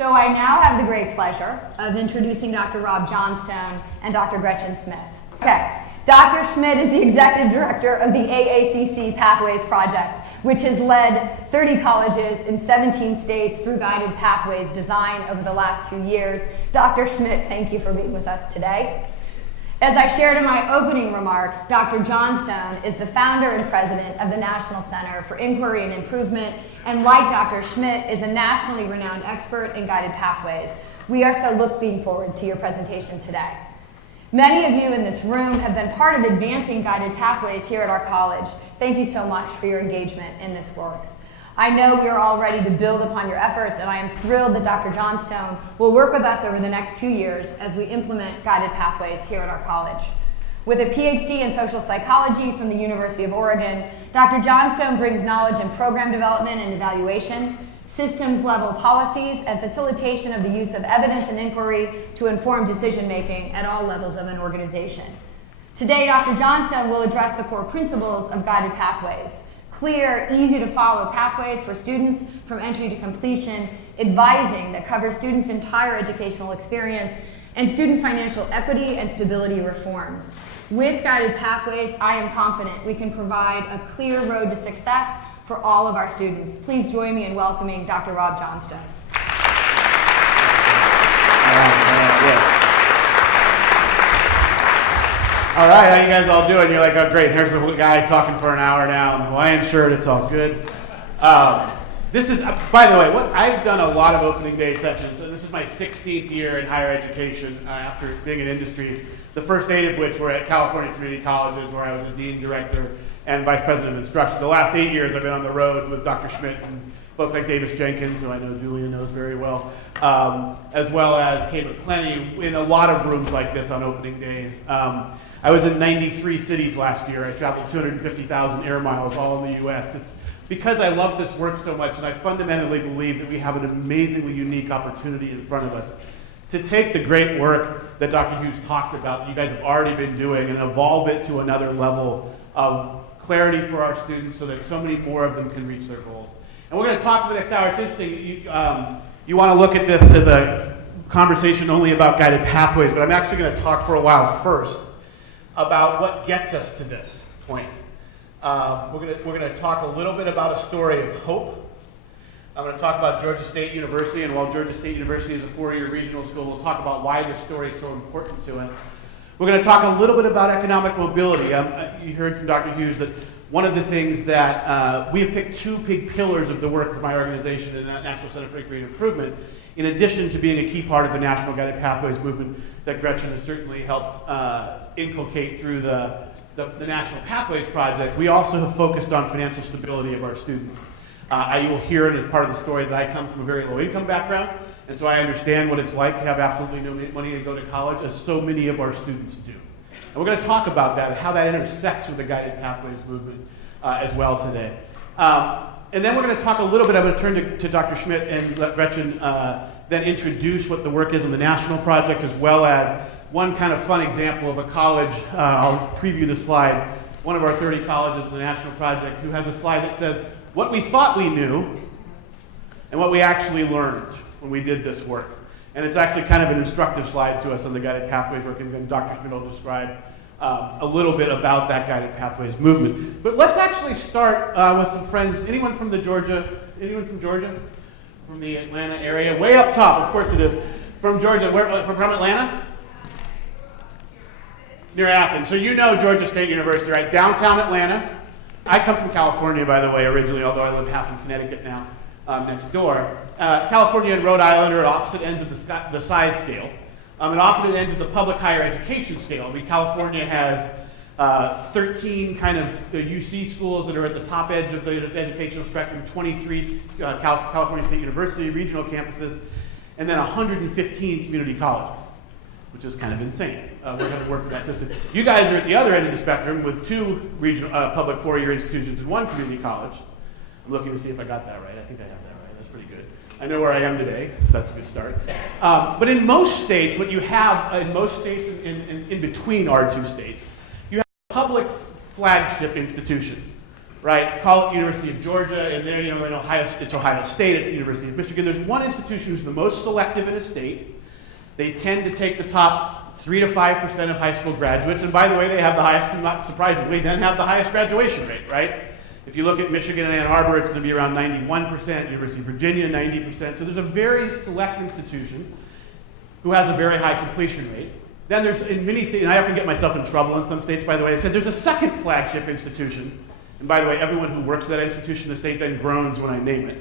So I now have the great pleasure of introducing Dr. Rob Johnstone and Dr. Gretchen Smith. Okay, Dr. Schmidt is the Executive Director of the AACC Pathways Project, which has led 30 colleges in 17 states through guided pathways design over the last 2 years. Dr. Schmidt, thank you for being with us today. As I shared in my opening remarks, Dr. Johnstone is the founder and president of the National Center for Inquiry and Improvement, and like Dr. Schmidt, is a nationally renowned expert in guided pathways. We are so looking forward to your presentation today. Many of you in this room have been part of advancing guided pathways here at our college. Thank you so much for your engagement in this work. I know we are all ready to build upon your efforts, and I am thrilled that Dr. Johnstone will work with us over the next 2 years as we implement guided pathways here at our college. With a PhD in social psychology from the University of Oregon, Dr. Johnstone brings knowledge in program development and evaluation, systems-level policies, and facilitation of the use of evidence and inquiry to inform decision-making at all levels of an organization. Today, Dr. Johnstone will address the core principles of guided pathways: clear, easy-to-follow pathways for students from entry to completion, advising that covers students' entire educational experience, and student financial equity and stability reforms. With guided pathways, I am confident we can provide a clear road to success for all of our students. Please join me in welcoming Dr. Rob Johnstone. All right, how you guys all doing? You're like, oh great, here's the guy talking for an hour now in a Hawaiian shirt, it's all good. This is, by the way, I've done a lot of opening day sessions. So this is my 16th year in higher education after being in industry, the first 8 of which were at California community colleges, where I was a dean, director, and vice president of instruction. The last 8 years I've been on the road with Dr. Schmidt and folks like Davis Jenkins, who I know Julia knows very well, as well as Kate McClenny, in a lot of rooms like this on opening days. I was in 93 cities last year. I traveled 250,000 air miles all in the US. It's because I love this work so much, and I fundamentally believe that we have an amazingly unique opportunity in front of us to take the great work that Dr. Hughes talked about, that you guys have already been doing, and evolve it to another level of clarity for our students so that so many more of them can reach their goals. And we're going to talk for the next hour. It's interesting, you want to look at this as a conversation only about guided pathways, but I'm actually going to talk for a while first about what gets us to this point. We're going to talk a little bit about a story of hope. I'm going to talk about Georgia State University, and while Georgia State University is a 4-year regional school, we'll talk about why this story is so important to us. We're going to talk a little bit about economic mobility. You heard from Dr. Hughes that one of the things that we have picked 2 big pillars of the work for my organization, the National Center for Inquiry and Improvement, in addition to being a key part of the National Guided Pathways movement that Gretchen has certainly helped inculcate through the National Pathways Project. We also have focused on financial stability of our students. You will hear as part of the story that I come from a very low income background, and so I understand what it's like to have absolutely no money to go to college, as so many of our students do. And we're going to talk about that and how that intersects with the Guided Pathways movement as well today. And then we're going to talk a little bit, I'm going to turn to Dr. Schmidt and let Gretchen then introduce what the work is on the national project, as well as one kind of fun example of a college. I'll preview the slide. One of our 30 colleges in the national project who has a slide that says what we thought we knew and what we actually learned when we did this work. And it's actually kind of an instructive slide to us on the Guided Pathways work, and then Dr. Schmidt will describe a little bit about that Guided Pathways movement. But let's actually start with some friends. Anyone from Georgia? From the Atlanta area? Way up top, of course it is. From Georgia, from Atlanta? Near Athens. So you know Georgia State University, right? Downtown Atlanta. I come from California, by the way, originally, although I live half in Connecticut now, next door. California and Rhode Island are at opposite ends of the size scale. And often it ends at the public higher education scale. I mean, California has 13 kind of UC schools that are at the top edge of the educational spectrum, 23 California State University regional campuses, and then 115 community colleges, which is kind of insane. We're going to work with that system. You guys are at the other end of the spectrum with 2 regional, public 4-year institutions and 1 community college. I'm looking to see if I got that right. I think I have that right. That's pretty good. I know where I am today, so that's a good start. But in most states, what you have, in most states in between our 2 states, you have a public flagship institution, right? Call it the University of Georgia, and then, in Ohio, it's Ohio State, it's the University of Michigan. There's one institution who's the most selective in a state. They tend to take the top 3 to 5% of high school graduates, and by the way, they have the highest, not surprisingly, then have the highest graduation rate, right? If you look at Michigan and Ann Arbor, it's going to be around 91%, University of Virginia, 90%. So there's a very select institution who has a very high completion rate. Then there's, in many states, and I often get myself in trouble in some states, by the way, they said there's a second flagship institution. And by the way, everyone who works at that institution in the state then groans when I name it.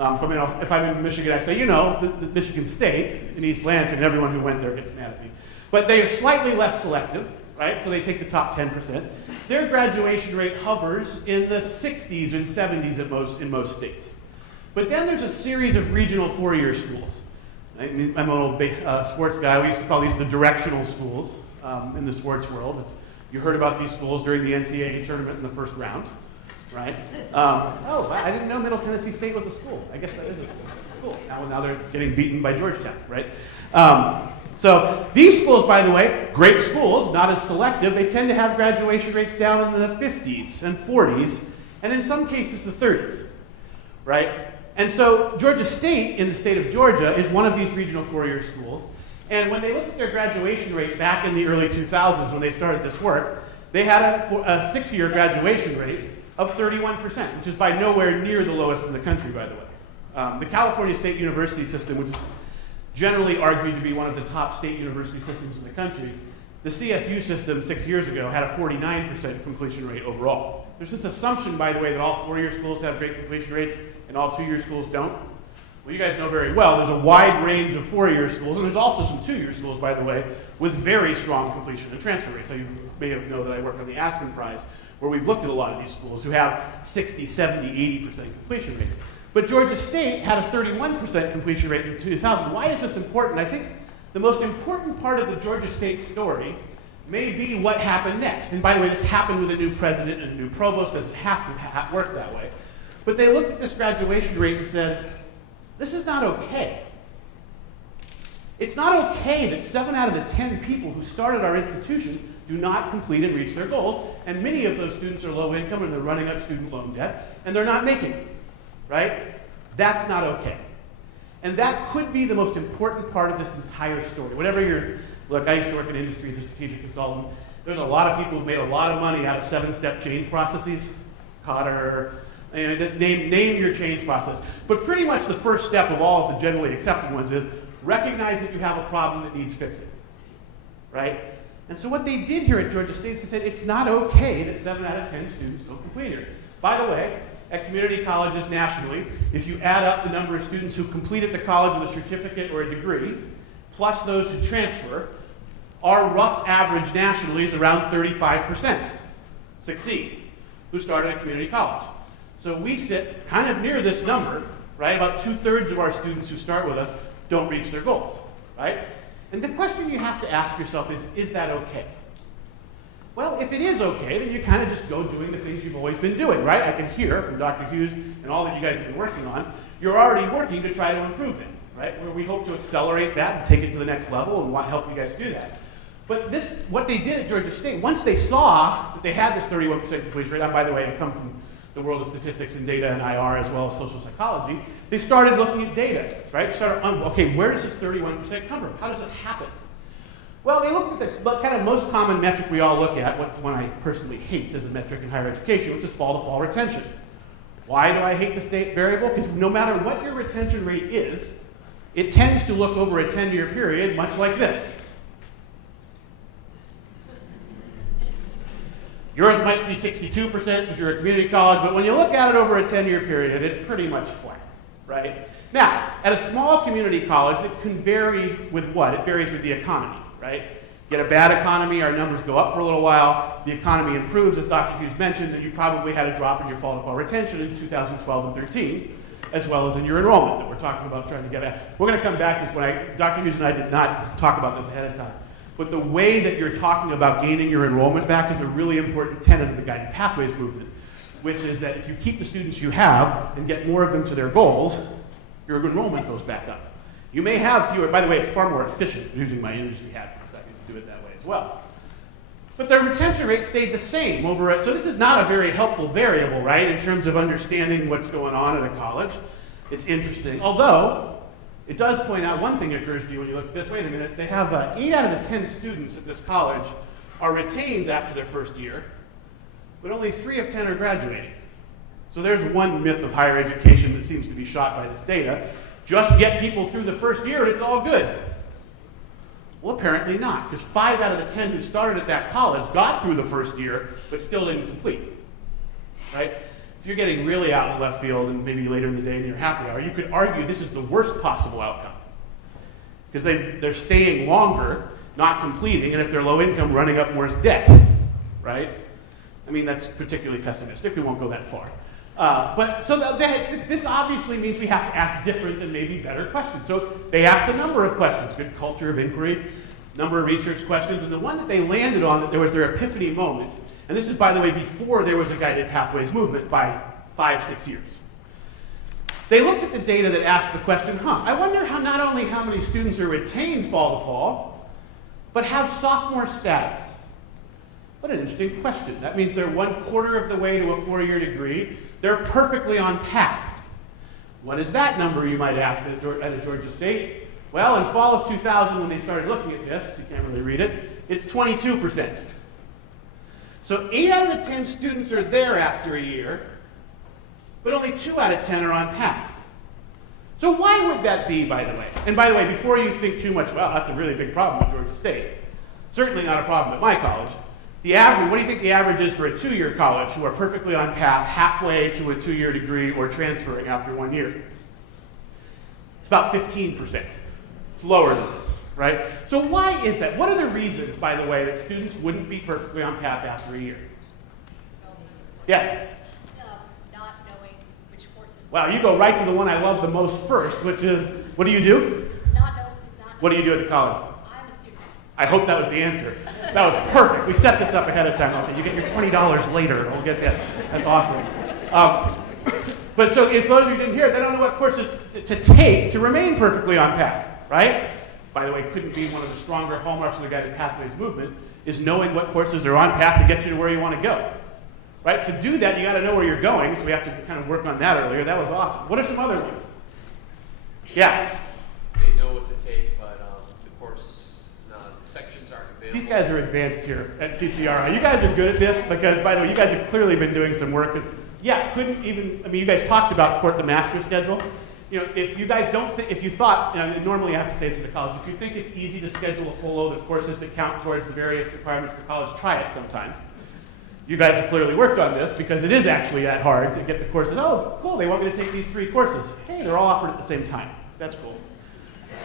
If I'm in Michigan, I say, the Michigan State in East Lansing, and everyone who went there gets mad at me. But they are slightly less selective, right? So they take the top 10%. Their graduation rate hovers in the 60s and 70s in most states. But then there's a series of regional four-year schools. I'm an old sports guy. We used to call these the directional schools in the sports world. You heard about these schools during the NCAA tournament in the first round, right? I didn't know Middle Tennessee State was a school. I guess that is a school. Now they're getting beaten by Georgetown, right? So these schools, by the way, great schools, not as selective. They tend to have graduation rates down in the 50s and 40s, and in some cases the 30s, right? And so Georgia State, in the state of Georgia, is one of these regional four-year schools. And when they looked at their graduation rate back in the early 2000s when they started this work, they had a six-year graduation rate of 31%, which is by nowhere near the lowest in the country, by the way. The California State University system, which is generally argued to be one of the top state university systems in the country, the CSU system 6 years ago had a 49% completion rate overall. There's this assumption, by the way, that all four-year schools have great completion rates and all two-year schools don't. Well, you guys know very well, there's a wide range of four-year schools, and there's also some two-year schools, by the way, with very strong completion and transfer rates. So you may know that I work on the Aspen Prize, where we've looked at a lot of these schools who have 60, 70, 80% completion rates. But Georgia State had a 31% completion rate in 2000. Why is this important? I think the most important part of the Georgia State story may be what happened next. And by the way, this happened with a new president and a new provost. Doesn't have to work that way. But they looked at this graduation rate and said, this is not okay. It's not okay that 7 out of the 10 people who started our institution do not complete and reach their goals, and many of those students are low income and they're running up student loan debt, and they're not making it, right? That's not okay. And that could be the most important part of this entire story. Look, I used to work in industry as a strategic consultant. There's a lot of people who've made a lot of money out of 7-step change processes. Cotter, name your change process. But pretty much the first step of all of the generally accepted ones is recognize that you have a problem that needs fixing, right? And so what they did here at Georgia State is they said it's not okay that 7 out of 10 students don't complete here. By the way, at community colleges nationally, if you add up the number of students who completed the college with a certificate or a degree, plus those who transfer, our rough average nationally is around 35% succeed who started at community college. So we sit kind of near this number, right? About 2/3 of our students who start with us don't reach their goals, right? And the question you have to ask yourself is that okay? Well, if it is okay, then you kind of just go doing the things you've always been doing, right? I can hear from Dr. Hughes and all that you guys have been working on, you're already working to try to improve it, right? Where we hope to accelerate that and take it to the next level and want to help you guys do that. But what they did at Georgia State, once they saw that they had this 31% completion rate, and by the way, I come from the world of statistics and data and IR as well as social psychology, they started looking at data, right? Okay, where does this 31% come from? How does this happen? Well, they looked at the kind of most common metric we all look at, what's one I personally hate as a metric in higher education, which is fall-to-fall retention. Why do I hate this variable? Because no matter what your retention rate is, it tends to look over a 10-year period much like this. Yours might be 62% because you're a community college, but when you look at it over a 10-year period, it's pretty much flat, right? Now, at a small community college, it can vary with what? It varies with the economy, right? Get a bad economy, our numbers go up for a little while, the economy improves, as Dr. Hughes mentioned, that you probably had a drop in your fall-to-fall retention in 2012 and 13, as well as in your enrollment that we're talking about trying to get at. We're going to come back to this. Dr. Hughes and I did not talk about this ahead of time. But the way that you're talking about gaining your enrollment back is a really important tenet of the Guided Pathways movement, which is that if you keep the students you have and get more of them to their goals, your enrollment goes back up. You may have fewer, by the way, it's far more efficient, using my industry hat for a second, to do it that way as well. But their retention rate stayed the same over it. So this is not a very helpful variable, right, in terms of understanding what's going on at a college. It's interesting. Although, it does point out one thing occurs to you when you look at this. Wait a minute, they have 8 out of the 10 students at this college are retained after their first year, but only 3 of 10 are graduating. So there's one myth of higher education that seems to be shot by this data. Just get people through the first year and it's all good. Well, apparently not, because 5 out of the 10 who started at that college got through the first year, but still didn't complete, right? If you're getting really out in left field and maybe later in the day in your happy hour, you could argue this is the worst possible outcome, because they're staying longer, not completing, and if they're low income, running up more debt, right? I mean, that's particularly pessimistic. We won't go that far. This obviously means we have to ask different and maybe better questions. So they asked a number of questions, good culture of inquiry, number of research questions, and the one that they landed on, that there was their epiphany moment, and this is, by the way, before there was a guided pathways movement by 5-6 years. They looked at the data that asked the question, I wonder how not only how many students are retained fall to fall, but have sophomore status. What an interesting question. That means they're 1/4 of the way to a 4-year degree. They're perfectly on path. What is that number, you might ask, at a Georgia State? Well, in fall of 2000, when they started looking at this, you can't really read it, it's 22%. So 8 out of the 10 students are there after a year, but only 2 out of 10 are on path. So why would that be, by the way? And by the way, before you think too much, well, that's a really big problem at Georgia State. Certainly not a problem at my college. The average, what do you think the average is for a 2-year college who are perfectly on path halfway to a 2-year degree or transferring after 1 year? It's about 15%. It's lower than this, right? So why is that? What are the reasons, by the way, that students wouldn't be perfectly on path after a year? Yes? Not knowing which courses. Wow, you go right to the one I love the most first, which is, what do you do? What do you do at the college? I'm a student. I hope that was the answer. That was perfect. We set this up ahead of time. Okay, you get your $20 later. We'll get that. That's awesome. But so if those of you didn't hear, they don't know what courses to take to remain perfectly on path, right? By the way, couldn't be one of the stronger hallmarks of the guided pathways movement is knowing what courses are on path to get you to where you want to go, right? To do that, you got to know where you're going. So we have to kind of work on that earlier. That was awesome. What are some other ones? Yeah. They know what to take, but the course is not, sections aren't available. These guys are advanced here at CCRI. You guys are good at this because, by the way, you guys have clearly been doing some work. Yeah, you guys talked about the master schedule. You know, if you guys don't, if you thought, normally I have to say this to the college, if you think it's easy to schedule a full load of courses that count towards the various requirements of the college, try it sometime. You guys have clearly worked on this because it is actually that hard to get the courses. Oh, cool, they want me to take these 3 courses. Hey, they're all offered at the same time. That's cool.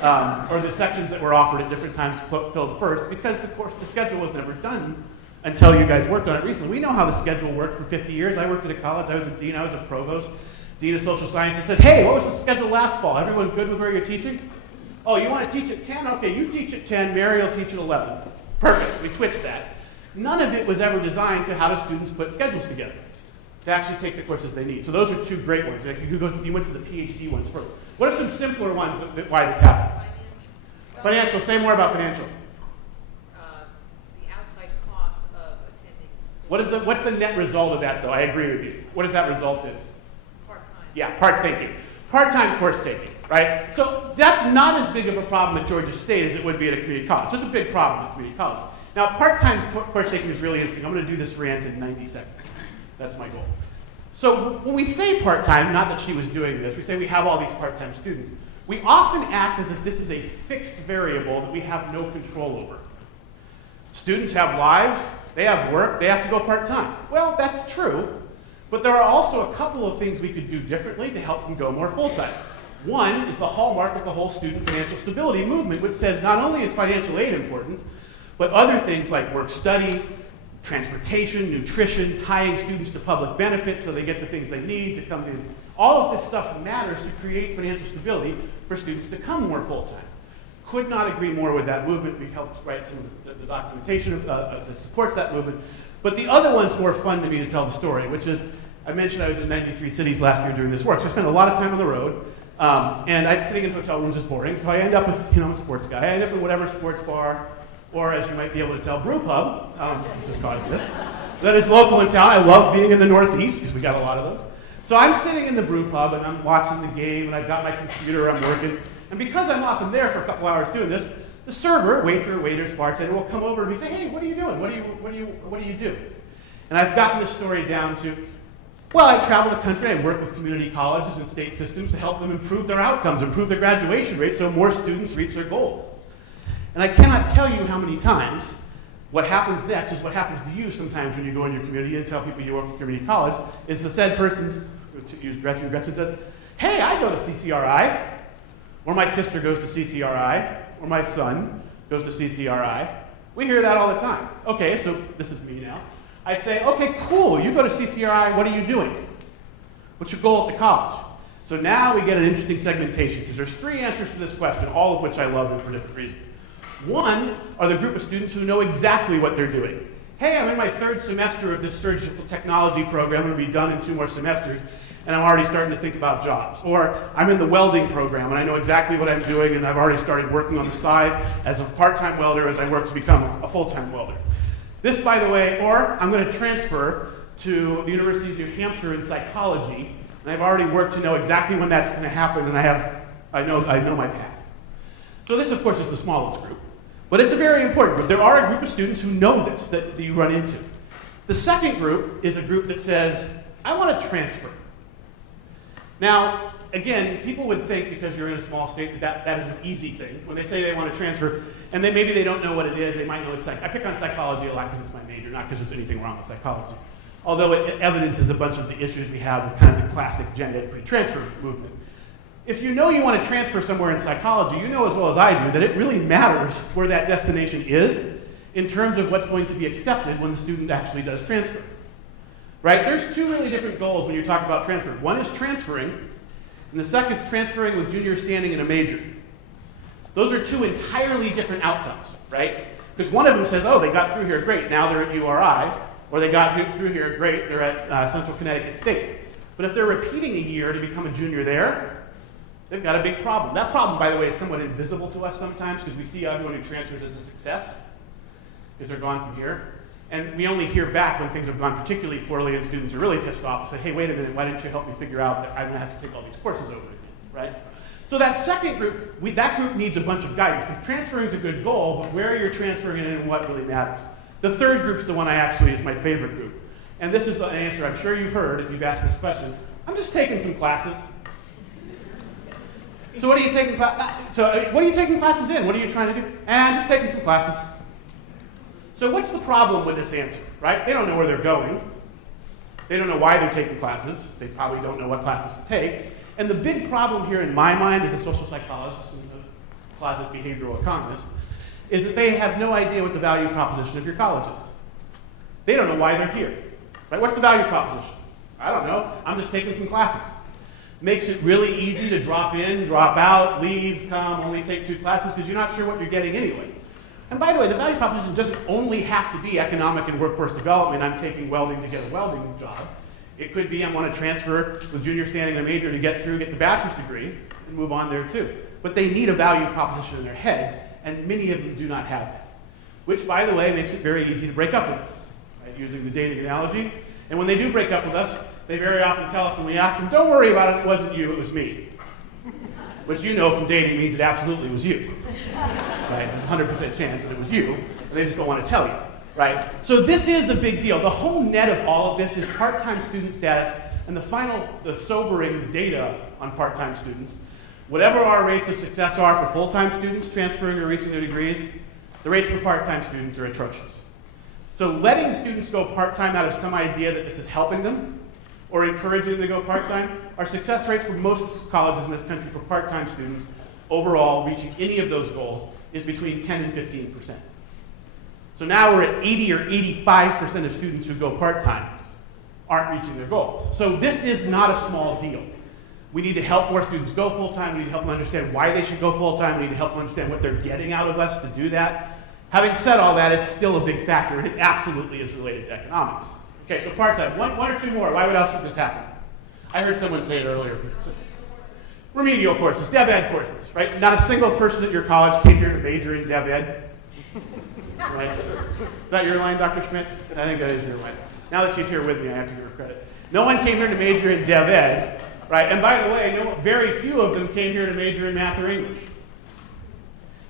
Or the sections that were offered at different times filled first because the schedule was never done until you guys worked on it recently. We know how the schedule worked for 50 years. I worked at a college. I was a dean. I was a provost, dean of social sciences. Said, hey, what was the schedule last fall? Everyone good with where you're teaching? Oh, you want to teach at 10? Okay, you teach at 10. Mary will teach at 11. Perfect. We switched that. None of it was ever designed to how do students put schedules together to actually take the courses they need. So those are 2 great ones. You went to the PhD ones first. What are some simpler ones why this happens? Financial. Say more about financial. The outside costs of attending. What's the net result of that, though? I agree with you. What does that result in? Part-time. Yeah, part-time course taking, right? So that's not as big of a problem at Georgia State as it would be at a community college. So it's a big problem at community college. Now, part-time course taking is really interesting. I'm going to do this rant in 90 seconds. That's my goal. So when we say part-time, not that she was doing this, we say we have all these part-time students. We often act as if this is a fixed variable that we have no control over. Students have lives, they have work, they have to go part-time. Well, that's true, but there are also a couple of things we could do differently to help them go more full-time. One is the hallmark of the whole student financial stability movement, which says not only is financial aid important, but other things like work-study, transportation, nutrition, tying students to public benefits so they get the things they need to come in. All of this stuff matters to create financial stability for students to come more full-time. Could not agree more with that movement. We helped write some of the documentation that supports that movement. But the other one's more fun to me to tell the story, which is, I mentioned I was in 93 cities last year doing this work, so I spent a lot of time on the road, and sitting in hotel rooms is boring, so I end up, I'm a sports guy, I end up in whatever sports bar or as you might be able to tell, brew pub, just call it this, that is local in town. I love being in the Northeast because we got a lot of those. So I'm sitting in the brew pub and I'm watching the game and I've got my computer, I'm working. And because I'm often there for a couple hours doing this, the server, waiters, bartender will come over to me and say, hey, what are you doing? What do you do? And I've gotten this story down to, well, I travel the country, I work with community colleges and state systems to help them improve their outcomes, improve their graduation rate so more students reach their goals. And I cannot tell you how many times what happens next is what happens to you sometimes when you go in your community and tell people you work with community college, is the said person, to use Gretchen says, hey, I go to CCRI, or my sister goes to CCRI, or my son goes to CCRI. We hear that all the time. Okay, so this is me now. I say, okay, cool, you go to CCRI, what are you doing? What's your goal at the college? So now we get an interesting segmentation, because there's 3 answers to this question, all of which I love and for different reasons. One are the group of students who know exactly what they're doing. Hey, I'm in my 3rd semester of this surgical technology program, I'm going to be done in 2 more semesters, and I'm already starting to think about jobs. Or I'm in the welding program, and I know exactly what I'm doing, and I've already started working on the side as a part-time welder as I work to become a full-time welder. This, by the way, or I'm going to transfer to the University of New Hampshire in psychology, and I've already worked to know exactly when that's going to happen, and I know my path. So this, of course, is the smallest group, but it's a very important group. There are a group of students who know this, that you run into. The second group is a group that says, I want to transfer. Now, again, people would think because you're in a small state that is an easy thing. When they say they want to transfer, and then maybe they don't know what it is, they might know it's I pick on psychology a lot because it's my major, not because there's anything wrong with psychology. Although it evidences a bunch of the issues we have with kind of the classic gen ed pre-transfer movement. If you know you want to transfer somewhere in psychology, you know as well as I do that it really matters where that destination is in terms of what's going to be accepted when the student actually does transfer. Right? There's 2 really different goals when you talk about transfer. One is transferring, and the second is transferring with junior standing in a major. Those are 2 entirely different outcomes, right? Because one of them says, oh, they got through here, great, now they're at URI, or they got through here, great, they're at Central Connecticut State. But if they're repeating a year to become a junior there, they've got a big problem. That problem, by the way, is somewhat invisible to us sometimes because we see everyone who transfers as a success because they're gone from here. And we only hear back when things have gone particularly poorly and students are really pissed off and say, hey, wait a minute, why didn't you help me figure out that I'm going to have to take all these courses over again, right? So that second group, that group needs a bunch of guidance because transferring is a good goal, but where you're transferring it and what really matters. The third group's the one is my favorite group. And this is the answer I'm sure you've heard if you've asked this question. I'm just taking some classes. So what are you taking classes in? What are you trying to do? I'm just taking some classes. So what's the problem with this answer, right? They don't know where they're going. They don't know why they're taking classes. They probably don't know what classes to take. And the big problem here in my mind as a social psychologist and a closet behavioral economist is that they have no idea what the value proposition of your college is. They don't know why they're here, right? What's the value proposition? I don't know. I'm just taking some classes. Makes it really easy to drop in, drop out, leave, come, only take 2 classes because you're not sure what you're getting anyway. And by the way, the value proposition doesn't only have to be economic and workforce development. I'm taking welding to get a welding job. It could be I want to transfer with junior standing in a major to get the bachelor's degree and move on there too. But they need a value proposition in their heads, and many of them do not have that. Which, by the way, makes it very easy to break up with us, right? Using the dating analogy. And when they do break up with us, they very often tell us when we ask them, don't worry about it, it wasn't you, it was me. Which you know from dating means it absolutely was you. Right? 100% chance that it was you, and they just don't want to tell you. Right? So this is a big deal. The whole net of all of this is part-time student status and the sobering data on part-time students. Whatever our rates of success are for full-time students transferring or reaching their degrees, the rates for part-time students are atrocious. So letting students go part-time out of some idea that this is helping them or encouraging them to go part-time, our success rates for most colleges in this country for part-time students overall reaching any of those goals is between 10 and 15%. So now we're at 80 or 85% of students who go part-time aren't reaching their goals. So this is not a small deal. We need to help more students go full-time. We need to help them understand why they should go full-time. We need to help them understand what they're getting out of us to do that. Having said all that, it's still a big factor, and it absolutely is related to economics. Okay, so part-time. One or 2 more. Why would else would this happen? I heard someone say it earlier. Remedial courses, dev ed courses, right? Not a single person at your college came here to major in dev ed. right? Is that your line, Dr. Schmidt? I think that is your line. Now that she's here with me, I have to give her credit. No one came here to major in Dev Ed, right? And by the way, very few of them came here to major in math or English.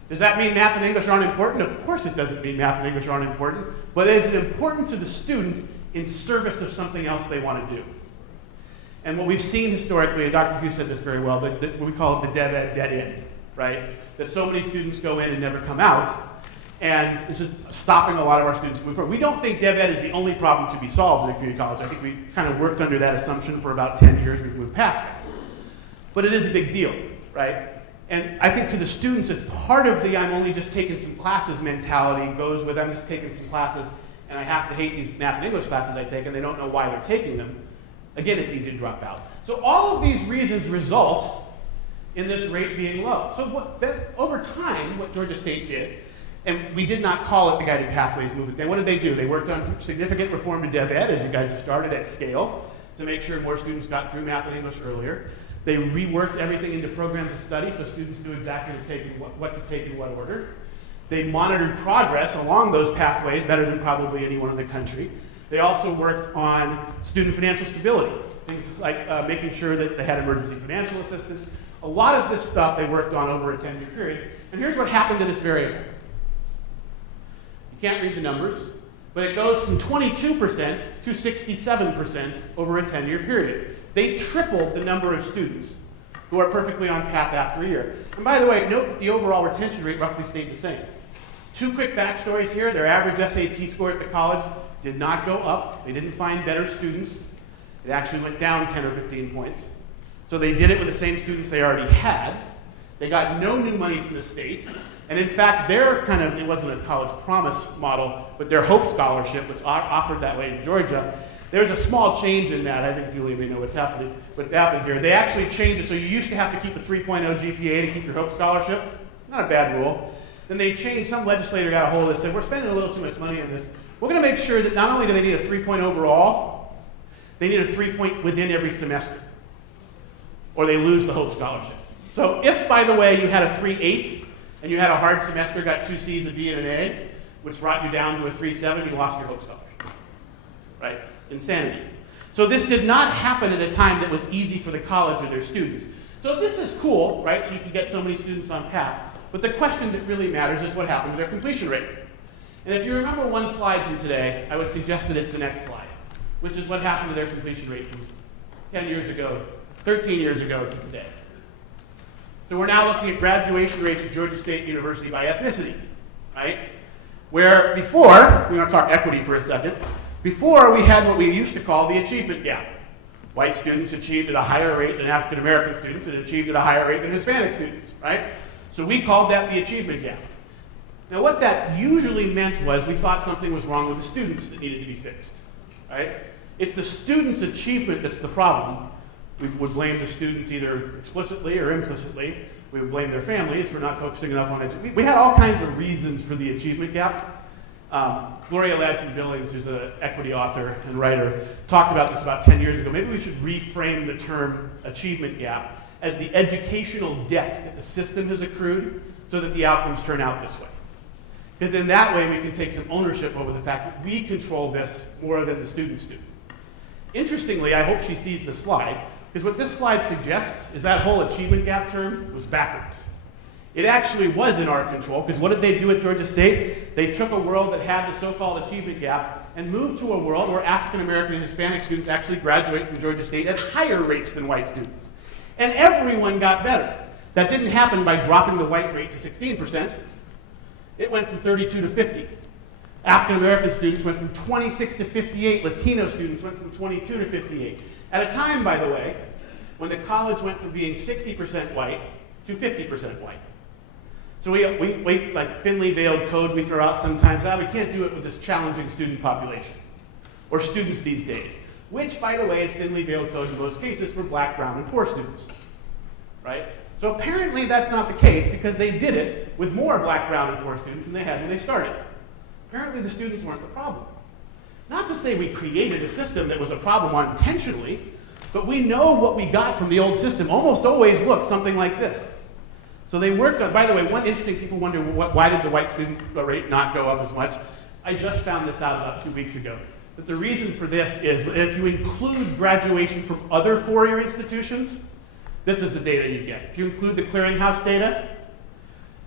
Does that mean math and English aren't important? Of course it doesn't mean math and English aren't important, but is it important to the student in service of something else they want to do? And what we've seen historically, and Dr. Hughes said this very well, that we call it the Dev Ed dead end, right? That so many students go in and never come out, and this is stopping a lot of our students moving forward. We don't think Dev Ed is the only problem to be solved in a community college. I think we kind of worked under that assumption for about 10 years. We've moved past that. But it is a big deal, right? And I think to the students, it's part of the I'm only just taking some classes mentality goes with I'm just taking some classes and I have to hate these math and English classes I take and they don't know why they're taking them. Again, it's easy to drop out. So all of these reasons result in this rate being low. So over time, what Georgia State did, and we did not call it the Guided Pathways movement, then what did they do? They worked on significant reform to Dev Ed, as you guys have started at scale, to make sure more students got through math and English earlier. They reworked everything into programs of study so students knew exactly what to take in what order. They monitored progress along those pathways better than probably anyone in the country. They also worked on student financial stability, things like making sure that they had emergency financial assistance. A lot of this stuff they worked on over a 10-year period. And here's what happened to this variable. You can't read the numbers, but it goes from 22% to 67% over a 10-year period. They tripled the number of students who are perfectly on path after a year. And by the way, note that the overall retention rate roughly stayed the same. Two quick backstories here. Their average SAT score at the college did not go up. They didn't find better students. It actually went down 10 or 15 points. So they did it with the same students they already had. They got no new money from the state. And in fact, their it wasn't a college promise model, but their Hope Scholarship, which offered that way in Georgia, there's a small change in that. I think Julie may know what's happened here. They actually changed it, so you used to have to keep a 3.0 GPA to keep your Hope Scholarship. Not a bad rule. Then they changed, some legislator got a hold of this and said, we're spending a little too much money on this. We're going to make sure that not only do they need a 3.0 overall, they need a 3 within every semester, or they lose the Hope Scholarship. So if, by the way, you had a 3.8 and you had a hard semester, got 2 C's, a B, and an A, which brought you down to a 3.7, you lost your Hope Scholarship, right? Insanity. So this did not happen at a time that was easy for the college or their students. So this is cool, right? You can get so many students on path. But the question that really matters is what happened to their completion rate. And if you remember one slide from today, I would suggest that it's the next slide, which is what happened to their completion rate from 10 years ago, 13 years ago to today. So we're now looking at graduation rates at Georgia State University by ethnicity, right? Where before, we're going to talk equity for a second, before we had what we used to call the achievement gap. White students achieved at a higher rate than African American students and achieved at a higher rate than Hispanic students, right? So we called that the achievement gap. Now what that usually meant was we thought something was wrong with the students that needed to be fixed, right? It's the students' achievement that's the problem. We would blame the students either explicitly or implicitly. We would blame their families for not focusing enough on it. We had all kinds of reasons for the achievement gap. Gloria Ladson-Billings, who's an equity author and writer, talked about this about 10 years ago. Maybe we should reframe the term achievement gap as the educational debt that the system has accrued so that the outcomes turn out this way. Because in that way, we can take some ownership over the fact that we control this more than the students do. Interestingly, I hope she sees the slide, because what this slide suggests is that whole achievement gap term was backwards. It actually was in our control, because what did they do at Georgia State? They took a world that had the so-called achievement gap and moved to a world where African American and Hispanic students actually graduate from Georgia State at higher rates than white students. And everyone got better. That didn't happen by dropping the white rate to 16%. It went from 32 to 50. African American students went from 26 to 58. Latino students went from 22 to 58. At a time, by the way, when the college went from being 60% white to 50% white. So we like thinly veiled code we throw out sometimes. We can't do it with this challenging student population, or students these days, which, by the way, is thinly veiled code in most cases for black, brown, and poor students, right? So apparently that's not the case, because they did it with more black, brown, and poor students than they had when they started. Apparently the students weren't the problem. Not to say we created a system that was a problem unintentionally, but we know what we got from the old system almost always looked something like this. So they worked on, by the way, one interesting, people wonder why did the white student rate not go up as much? I just found this out about 2 weeks ago. But the reason for this is if you include graduation from other four-year institutions, this is the data you get. If you include the clearinghouse data,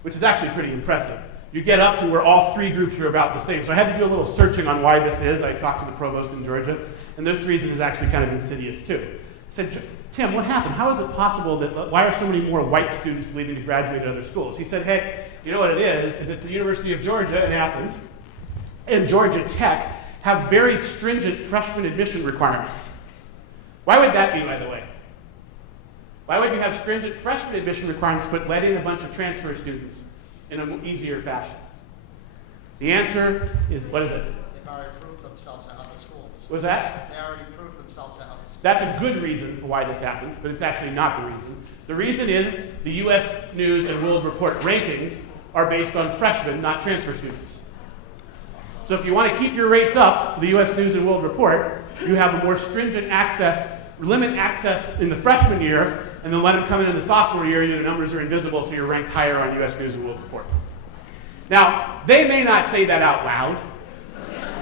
which is actually pretty impressive, you get up to where all three groups are about the same. So I had to do a little searching on why this is. I talked to the provost in Georgia, and this reason is actually kind of insidious too. I said, Tim, what happened? How is it possible that, why are so many more white students leaving to graduate at other schools? He said, hey, you know what it is at the University of Georgia in Athens and Georgia Tech have very stringent freshman admission requirements. Why would that be, by the way? Why would you have stringent freshman admission requirements but let in a bunch of transfer students in an easier fashion? The answer is, what is it? They've already proved themselves at other schools. What was that? They already proved themselves at other schools. That's a good reason for why this happens, but it's actually not the reason. The reason is the U.S. News and World Report rankings are based on freshmen, not transfer students. So if you want to keep your rates up, the U.S. News and World Report, you have a more stringent access, limit access in the freshman year, and then let them come in the sophomore year, your numbers are invisible, so you're ranked higher on U.S. News and World Report. Now, they may not say that out loud,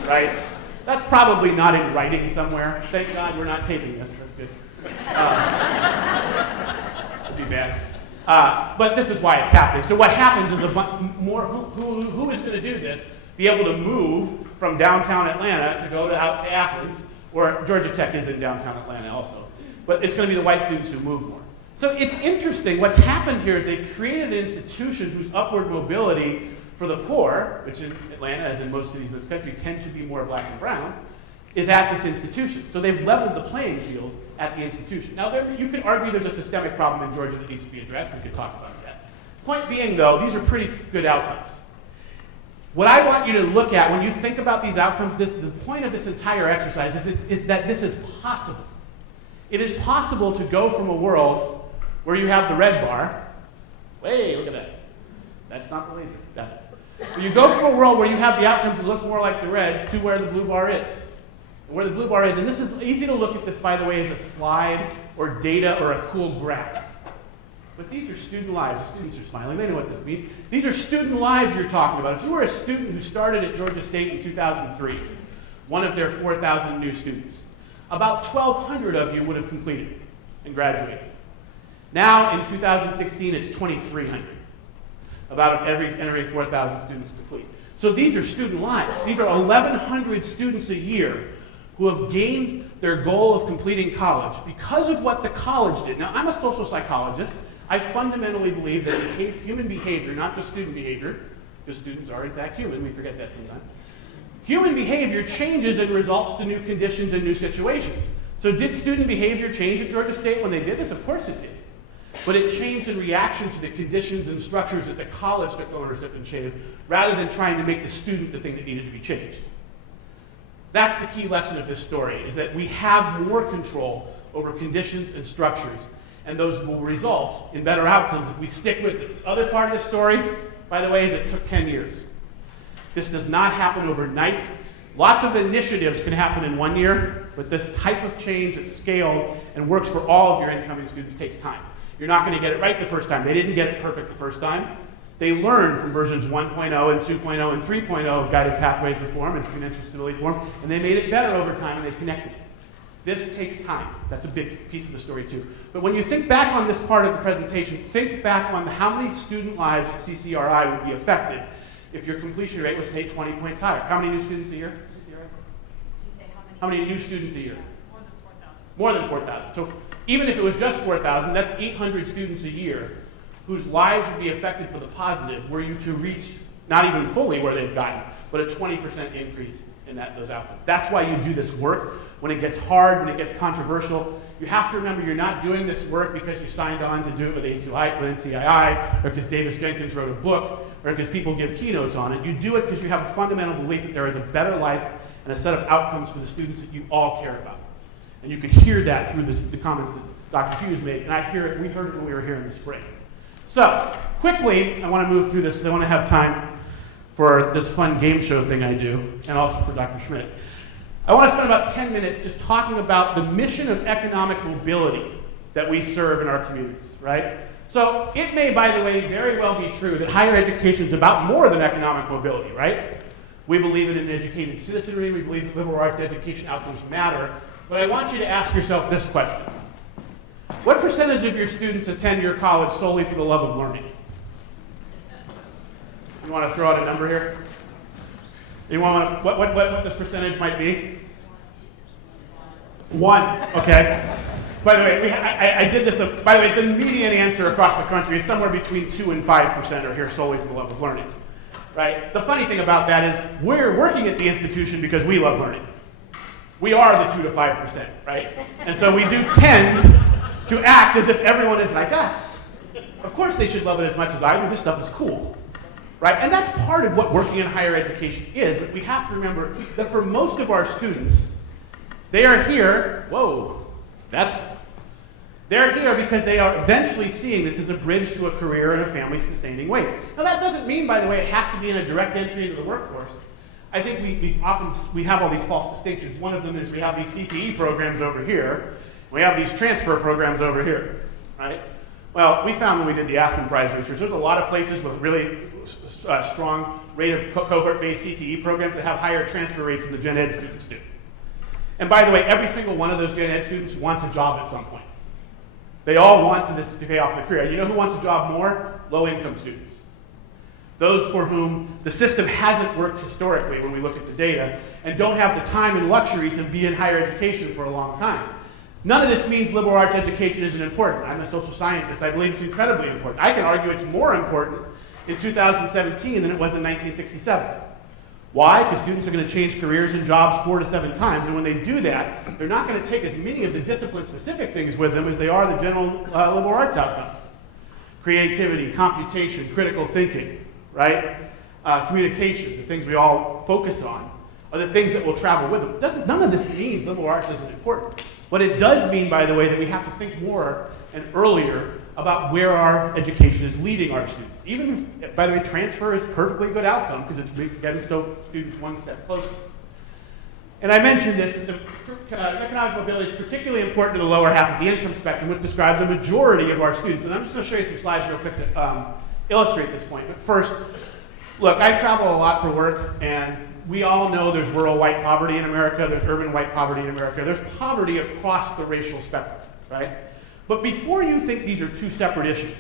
right? That's probably not in writing somewhere. Thank God we're not taping this. That's good. That'd be bad. But this is why it's happening. So what happens is who is going to do this? Be able to move from downtown Atlanta to go out to Athens, or Georgia Tech is in downtown Atlanta also. But it's going to be the white students who move more. So it's interesting. What's happened here is they've created an institution whose upward mobility for the poor, which in Atlanta, as in most cities in this country, tend to be more black and brown, is at this institution. So they've leveled the playing field at the institution. Now, you could argue there's a systemic problem in Georgia that needs to be addressed. We could talk about that. Point being, though, these are pretty good outcomes. What I want you to look at when you think about these outcomes, the point of this entire exercise is that this is possible. It is possible to go from a world where you have the red bar. Hey, look at that. That's not related. So you go from a world where you have the outcomes that look more like the red to where the blue bar is. And where the blue bar is, and this is easy to look at this, by the way, as a slide or data or a cool graph. But these are student lives. The students are smiling. They know what this means. These are student lives you're talking about. If you were a student who started at Georgia State in 2003, one of their 4,000 new students, about 1,200 of you would have completed and graduated. Now, in 2016, it's 2,300. About every 4,000 students complete. So these are student lives. These are 1,100 students a year who have gained their goal of completing college because of what the college did. Now, I'm a social psychologist. I fundamentally believe that human behavior, not just student behavior, because students are in fact human, we forget that sometimes. Human behavior changes and results to new conditions and new situations. So did student behavior change at Georgia State when they did this? Of course it did. But it changed in reaction to the conditions and structures that the college took ownership and changed, rather than trying to make the student the thing that needed to be changed. That's the key lesson of this story, is that we have more control over conditions and structures, and those will result in better outcomes if we stick with this. The other part of this story, by the way, is it took 10 years. This does not happen overnight. Lots of initiatives can happen in 1 year, but this type of change that's scaled and works for all of your incoming students takes time. You're not going to get it right the first time. They didn't get it perfect the first time. They learned from versions 1.0 and 2.0 and 3.0 of Guided Pathways Reform and Exponential Stability Reform, and they made it better over time, and they connected it. This takes time. That's a big piece of the story, too. But when you think back on this part of the presentation, think back on how many student lives at CCRI would be affected if your completion rate was, say, 20 points higher. How many new students a year? Did you say How many new students a year? More than 4,000. More than 4,000. So even if it was just 4,000, that's 800 students a year whose lives would be affected for the positive were you to reach, not even fully where they've gotten, but a 20% increase in those outcomes. That's why you do this work. When it gets hard, when it gets controversial, you have to remember you're not doing this work because you signed on to do it with NCII, or because Davis Jenkins wrote a book, or because people give keynotes on it. You do it because you have a fundamental belief that there is a better life and a set of outcomes for the students that you all care about. And you could hear that through the comments that Dr. Hughes made, and we heard it when we were here in the spring. So, quickly, I want to move through this because I want to have time for this fun game show thing I do, and also for Dr. Schmidt. I want to spend about 10 minutes just talking about the mission of economic mobility that we serve in our communities, right? So it may, by the way, very well be true that higher education is about more than economic mobility, right? We believe in an educated citizenry. We believe that liberal arts education outcomes matter. But I want you to ask yourself this question. What percentage of your students attend your college solely for the love of learning? You want to throw out a number here? Anyone want to, what this percentage might be? 1, okay. By the way, I did this, by the way, the median answer across the country is somewhere between 2 and 5% are here solely for the love of learning, right? The funny thing about that is we're working at the institution because we love learning. We are the 2 to 5%, right? And so we do tend to act as if everyone is like us. Of course they should love it as much as I do. This stuff is cool, right? And that's part of what working in higher education is, but we have to remember that for most of our students, they are here, they're here because they are eventually seeing this as a bridge to a career and a family-sustaining way. Now that doesn't mean, by the way, it has to be in a direct entry into the workforce. I think we have all these false distinctions. One of them is we have these CTE programs over here. We have these transfer programs over here, right? Well, we found when we did the Aspen Prize research, there's a lot of places with really strong rate of cohort-based CTE programs that have higher transfer rates than the gen ed students do. And by the way, every single one of those gen ed students wants a job at some point. They all want to pay off their career. You know who wants a job more? Low-income students. Those for whom the system hasn't worked historically when we look at the data and don't have the time and luxury to be in higher education for a long time. None of this means liberal arts education isn't important. I'm a social scientist. I believe it's incredibly important. I can argue it's more important in 2017 than it was in 1967. Why? Because students are going to change careers and jobs 4 to 7 times, and when they do that, they're not going to take as many of the discipline-specific things with them as they are the general liberal arts outcomes. Creativity, computation, critical thinking, right? Communication, the things we all focus on, are the things that will travel with them. None of this means liberal arts isn't important. What it does mean, by the way, that we have to think more and earlier about where our education is leading our students. Even if, by the way, transfer is a perfectly good outcome because it's getting students one step closer. And I mentioned this, economic mobility is particularly important to the lower half of the income spectrum, which describes a majority of our students. And I'm just going to show you some slides real quick to illustrate this point. But first, look, I travel a lot for work, and we all know there's rural white poverty in America, there's urban white poverty in America, there's poverty across the racial spectrum, right? But before you think these are two separate issues,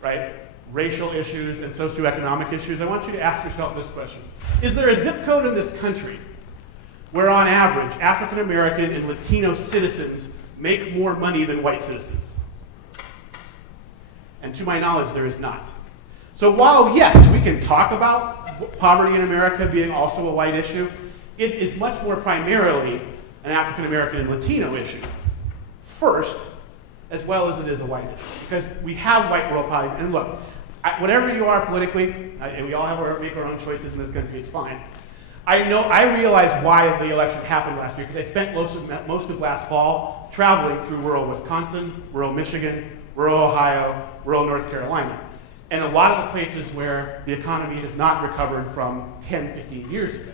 right? Racial issues and socioeconomic issues, I want you to ask yourself this question. Is there a zip code in this country where on average African American and Latino citizens make more money than white citizens? And to my knowledge, there is not. So while, yes, we can talk about poverty in America being also a white issue, it is much more primarily an African American and Latino issue first, as well as it is a white issue. Because we have white rural poverty, and look, whatever you are politically, and we all make our own choices in this country, it's fine. I realize why the election happened last year, because I spent most of last fall traveling through rural Wisconsin, rural Michigan, rural Ohio, rural North Carolina. And a lot of the places where the economy has not recovered from 10, 15 years ago,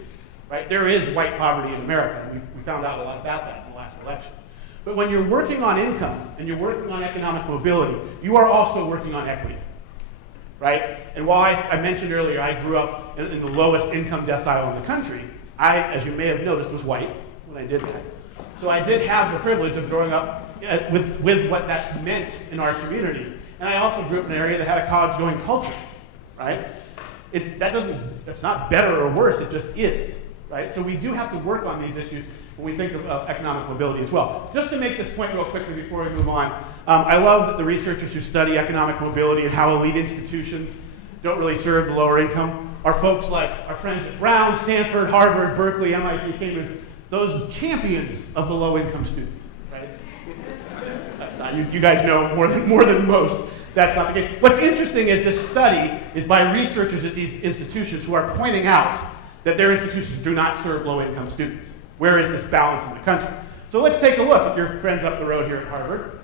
right? There is white poverty in America, and we found out a lot about that in the last election. But when you're working on income and you're working on economic mobility, you are also working on equity, right? And while I mentioned earlier, I grew up in the lowest income decile in the country, I, as you may have noticed, was white when I did that. So I did have the privilege of growing up with what that meant in our community. And I also grew up in an area that had a college-going culture, right? That's not better or worse, it just is, right? So we do have to work on these issues when we think of economic mobility as well. Just to make this point real quickly before we move on, I love that the researchers who study economic mobility and how elite institutions don't really serve the lower income are folks like our friends at Brown, Stanford, Harvard, Berkeley, MIT, Cambridge, those champions of the low-income student, right? That's not, you guys know more than most. That's not the case. What's interesting is this study is by researchers at these institutions who are pointing out that their institutions do not serve low-income students. Where is this balance in the country? So let's take a look at your friends up the road here at Harvard.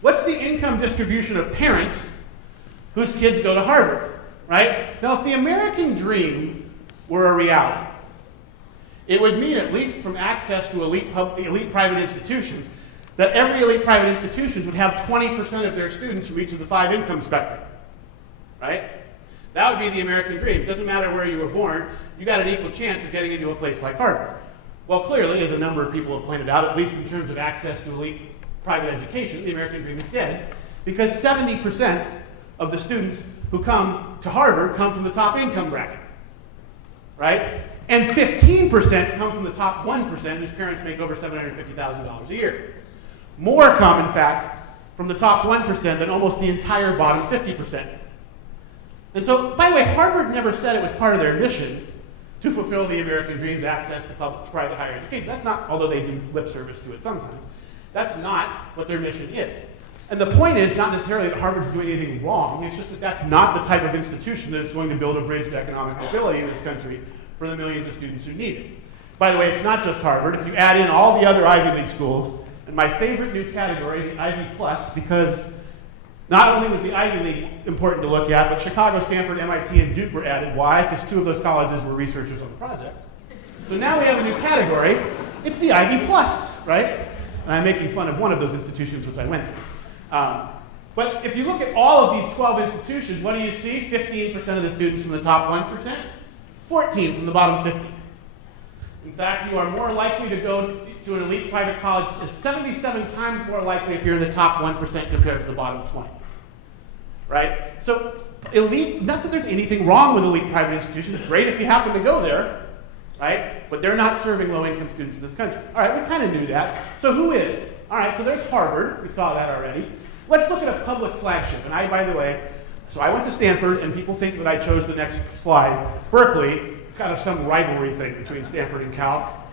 What's the income distribution of parents whose kids go to Harvard, right? Now, if the American dream were a reality, it would mean, at least from access to elite private institutions, that every elite private institution would have 20% of their students from each of the 5 income spectrum, right? That would be the American dream. It doesn't matter where you were born, you got an equal chance of getting into a place like Harvard. Well, clearly, as a number of people have pointed out, at least in terms of access to elite private education, the American dream is dead, because 70% of the students who come to Harvard come from the top income bracket, right? And 15% come from the top 1% whose parents make over $750,000 a year. More come, in fact, from the top 1% than almost the entire bottom 50%. And so, by the way, Harvard never said it was part of their mission to fulfill the American dream's access to private higher education. That's not, although they do lip service to it sometimes, that's not what their mission is. And the point is not necessarily that Harvard's doing anything wrong, it's just that that's not the type of institution that is going to build a bridge to economic mobility in this country for the millions of students who need it. By the way, it's not just Harvard. If you add in all the other Ivy League schools, and my favorite new category, the Ivy Plus, because not only was the Ivy League important to look at, but Chicago, Stanford, MIT, and Duke were added. Why? Because 2 of those colleges were researchers on the project. So now we have a new category. It's the Ivy Plus, right? And I'm making fun of one of those institutions which I went to. But if you look at all of these 12 institutions, what do you see? 15% of the students from the top 1%, 14 from the bottom 50. In fact, you are more likely to go to an elite private college, is 77 times more likely if you're in the top 1% compared to the bottom 20. Right? So elite, not that there's anything wrong with elite private institutions, it's great if you happen to go there, right? But they're not serving low-income students in this country. All right, we kind of knew that. So who is? All right, so there's Harvard. We saw that already. Let's look at a public flagship. And I, by the way, so I went to Stanford, and people think that I chose the next slide. Berkeley, kind of some rivalry thing between Stanford and Cal.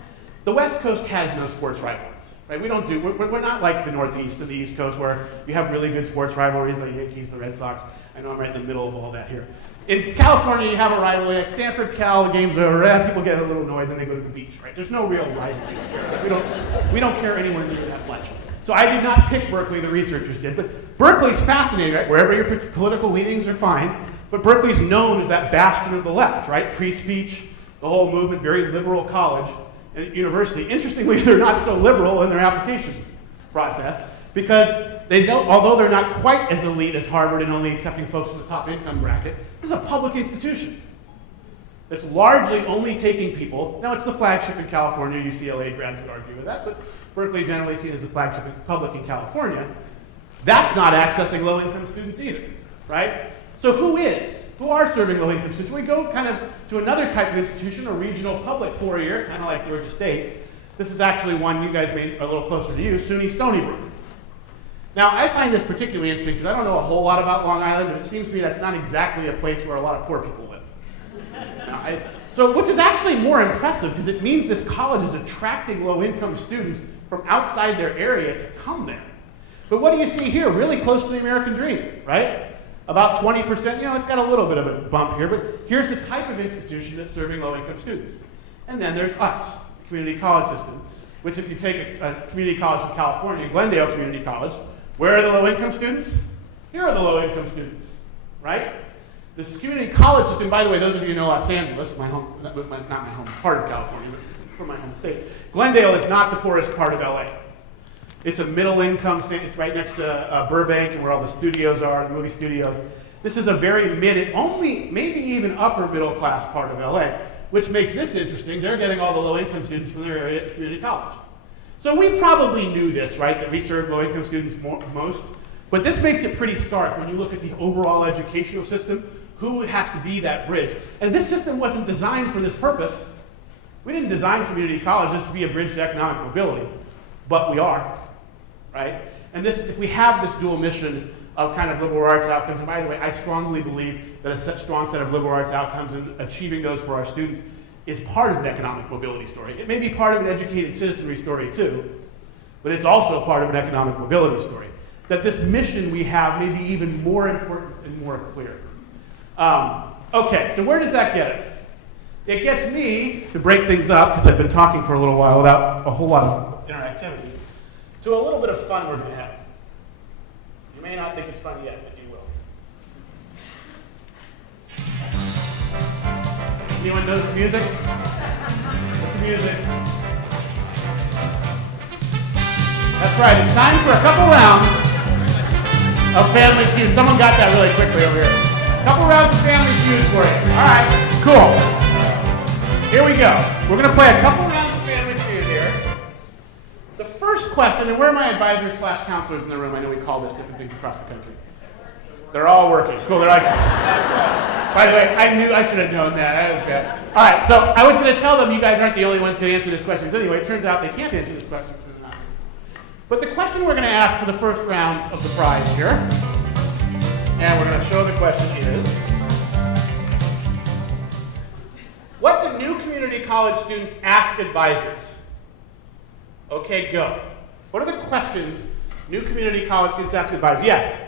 The West Coast has no sports rivalries, right? We're not like the Northeast and the East Coast where you have really good sports rivalries, like the Yankees, the Red Sox. I know I'm right in the middle of all that here. In California, you have a rivalry like Stanford, Cal, the game's over, people get a little annoyed, then they go to the beach, right? There's no real rivalry here. We don't care anywhere near that much. So I did not pick Berkeley, the researchers did, but Berkeley's fascinating, right? Wherever your political leanings are fine, but Berkeley's known as that bastion of the left, right? Free speech, the whole movement, very liberal college and university. Interestingly, they're not so liberal in their applications process because they don't, although they're not quite as elite as Harvard and only accepting folks from the top income bracket, this is a public institution that's largely only taking people. Now, it's the flagship in California. UCLA grads would argue with that, but Berkeley generally seen as the flagship public in California. That's not accessing low-income students either, right? So who is? Who are serving low-income students? We go kind of to another type of institution, a regional public four-year, kind of like Georgia State. This is actually one you guys made a little closer to you, SUNY Stony Brook. Now, I find this particularly interesting because I don't know a whole lot about Long Island, but it seems to me that's not exactly a place where a lot of poor people live. Now, which is actually more impressive because it means this college is attracting low-income students from outside their area to come there. But what do you see here? Really close to the American dream, right? About 20%, it's got a little bit of a bump here, but here's the type of institution that's serving low-income students. And then there's us, the community college system, which if you take a community college from California, Glendale Community College, where are the low-income students? Here are the low-income students, right? This community college system, by the way, those of you who know Los Angeles, my home, not my home part of California, but from my home state, Glendale is not the poorest part of LA. It's a middle income, it's right next to Burbank and where all the studios are, the movie studios. This is a very only maybe even upper middle class part of LA, which makes this interesting. They're getting all the low income students from their area at community college. So we probably knew this, right, that we serve low income students most, but this makes it pretty stark when you look at the overall educational system, who has to be that bridge. And this system wasn't designed for this purpose. We didn't design community colleges to be a bridge to economic mobility, but we are. Right? And if we have this dual mission of kind of liberal arts outcomes, and by the way, I strongly believe that a strong set of liberal arts outcomes and achieving those for our students is part of an economic mobility story. It may be part of an educated citizenry story too, but it's also part of an economic mobility story. That this mission we have may be even more important and more clear. Okay, so where does that get us? It gets me, to break things up, because I've been talking for a little while without a whole lot of interactivity, to a little bit of fun we're going to have. You may not think it's fun yet, but you will. Anyone knows the music? What's the music? That's right, it's time for a couple rounds of Family Feud. Someone got that really quickly over here. A couple rounds of Family Feud for you. All right, cool. Here we go. We're going to play a couple rounds of Family Feud here. The first question, and where are my advisors / counselors in the room? I know we call this different things across the country. They're all working. Cool, they're like, by the way, I knew I should have known that. That was bad. All right, so I was going to tell them you guys aren't the only ones who can answer this question anyway. It turns out they can't answer this question because they're not. But the question we're going to ask for the first round of the prize here, and we're going to show the question is, what do new community college students ask advisors? Okay, go. What are the questions new community college students ask advisors? Yes?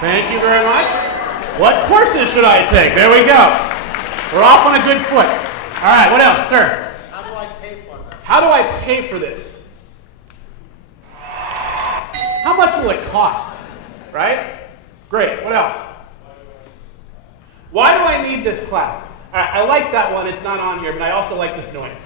Thank you very much. What courses should I take? There we go. We're off on a good foot. All right, what else, sir? How do I pay for this? How do I pay for this? How much will it cost? Right? Great. What else? Why do I need this class? All right, I like that one. It's not on here, but I also like this noise.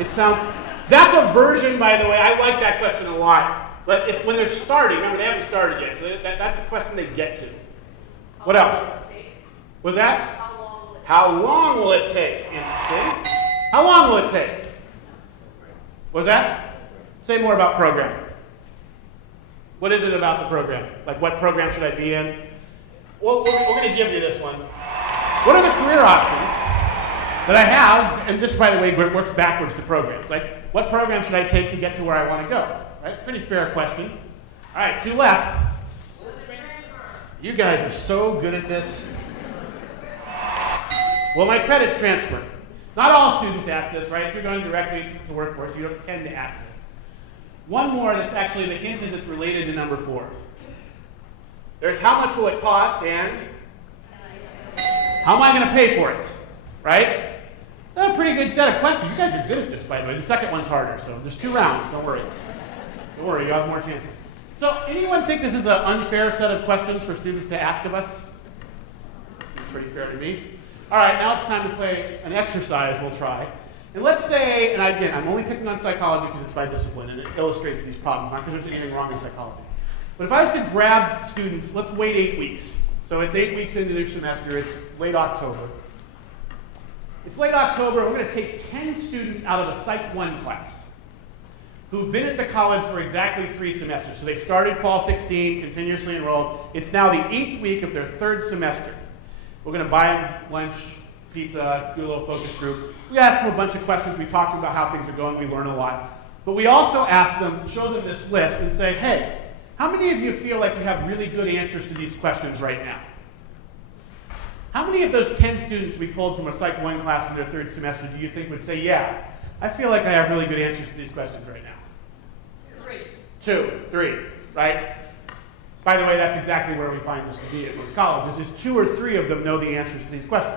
It sounds... That's a version, by the way. I like that question a lot. But when they're starting, remember, they haven't started yet, so that's a question they get to. What else? Was that? How long will it take? Interesting. How long will it take? Was that? Say more about program. What is it about the program? Like, what program should I be in? Well, we're going to give you this one. What are the career options that I have? And this, by the way, works backwards to programs. Like, what program should I take to get to where I want to go? Right? Pretty fair question. All right, 2 left. You guys are so good at this. Will my credits transfer? Not all students ask this, right? If you're going directly to workforce, you don't tend to ask this. One more that's actually the hint is it's related to number 4. There's how much will it cost and how am I going to pay for it? Right? That's a pretty good set of questions. You guys are good at this, by the way. The second one's harder, so there's 2 rounds. Don't worry. Don't worry, you have more chances. So, anyone think this is an unfair set of questions for students to ask of us? Seems pretty fair to me. All right, now it's time to play an exercise we'll try. And let's say, and again, I'm only picking on psychology because it's by discipline and it illustrates these problems, not because there's anything wrong in psychology. But if I was to grab students, let's wait 8 weeks. So it's 8 weeks into their semester, it's late October. It's late October, and we're going to take 10 students out of a Psych 1 class who've been at the college for exactly 3 semesters. So they started fall 16, continuously enrolled. It's now the 8th week of their 3rd semester. We're going to buy them lunch, pizza, do a little focus group. We ask them a bunch of questions. We talk to them about how things are going. We learn a lot. But we also ask them, show them this list and say, hey, how many of you feel like you have really good answers to these questions right now? How many of those 10 students we pulled from a Psych 1 class in their 3rd semester do you think would say, yeah, I feel like I have really good answers to these questions right now? 2, 3, right? By the way, that's exactly where we find this to be at most colleges, is 2 or 3 of them know the answers to these questions.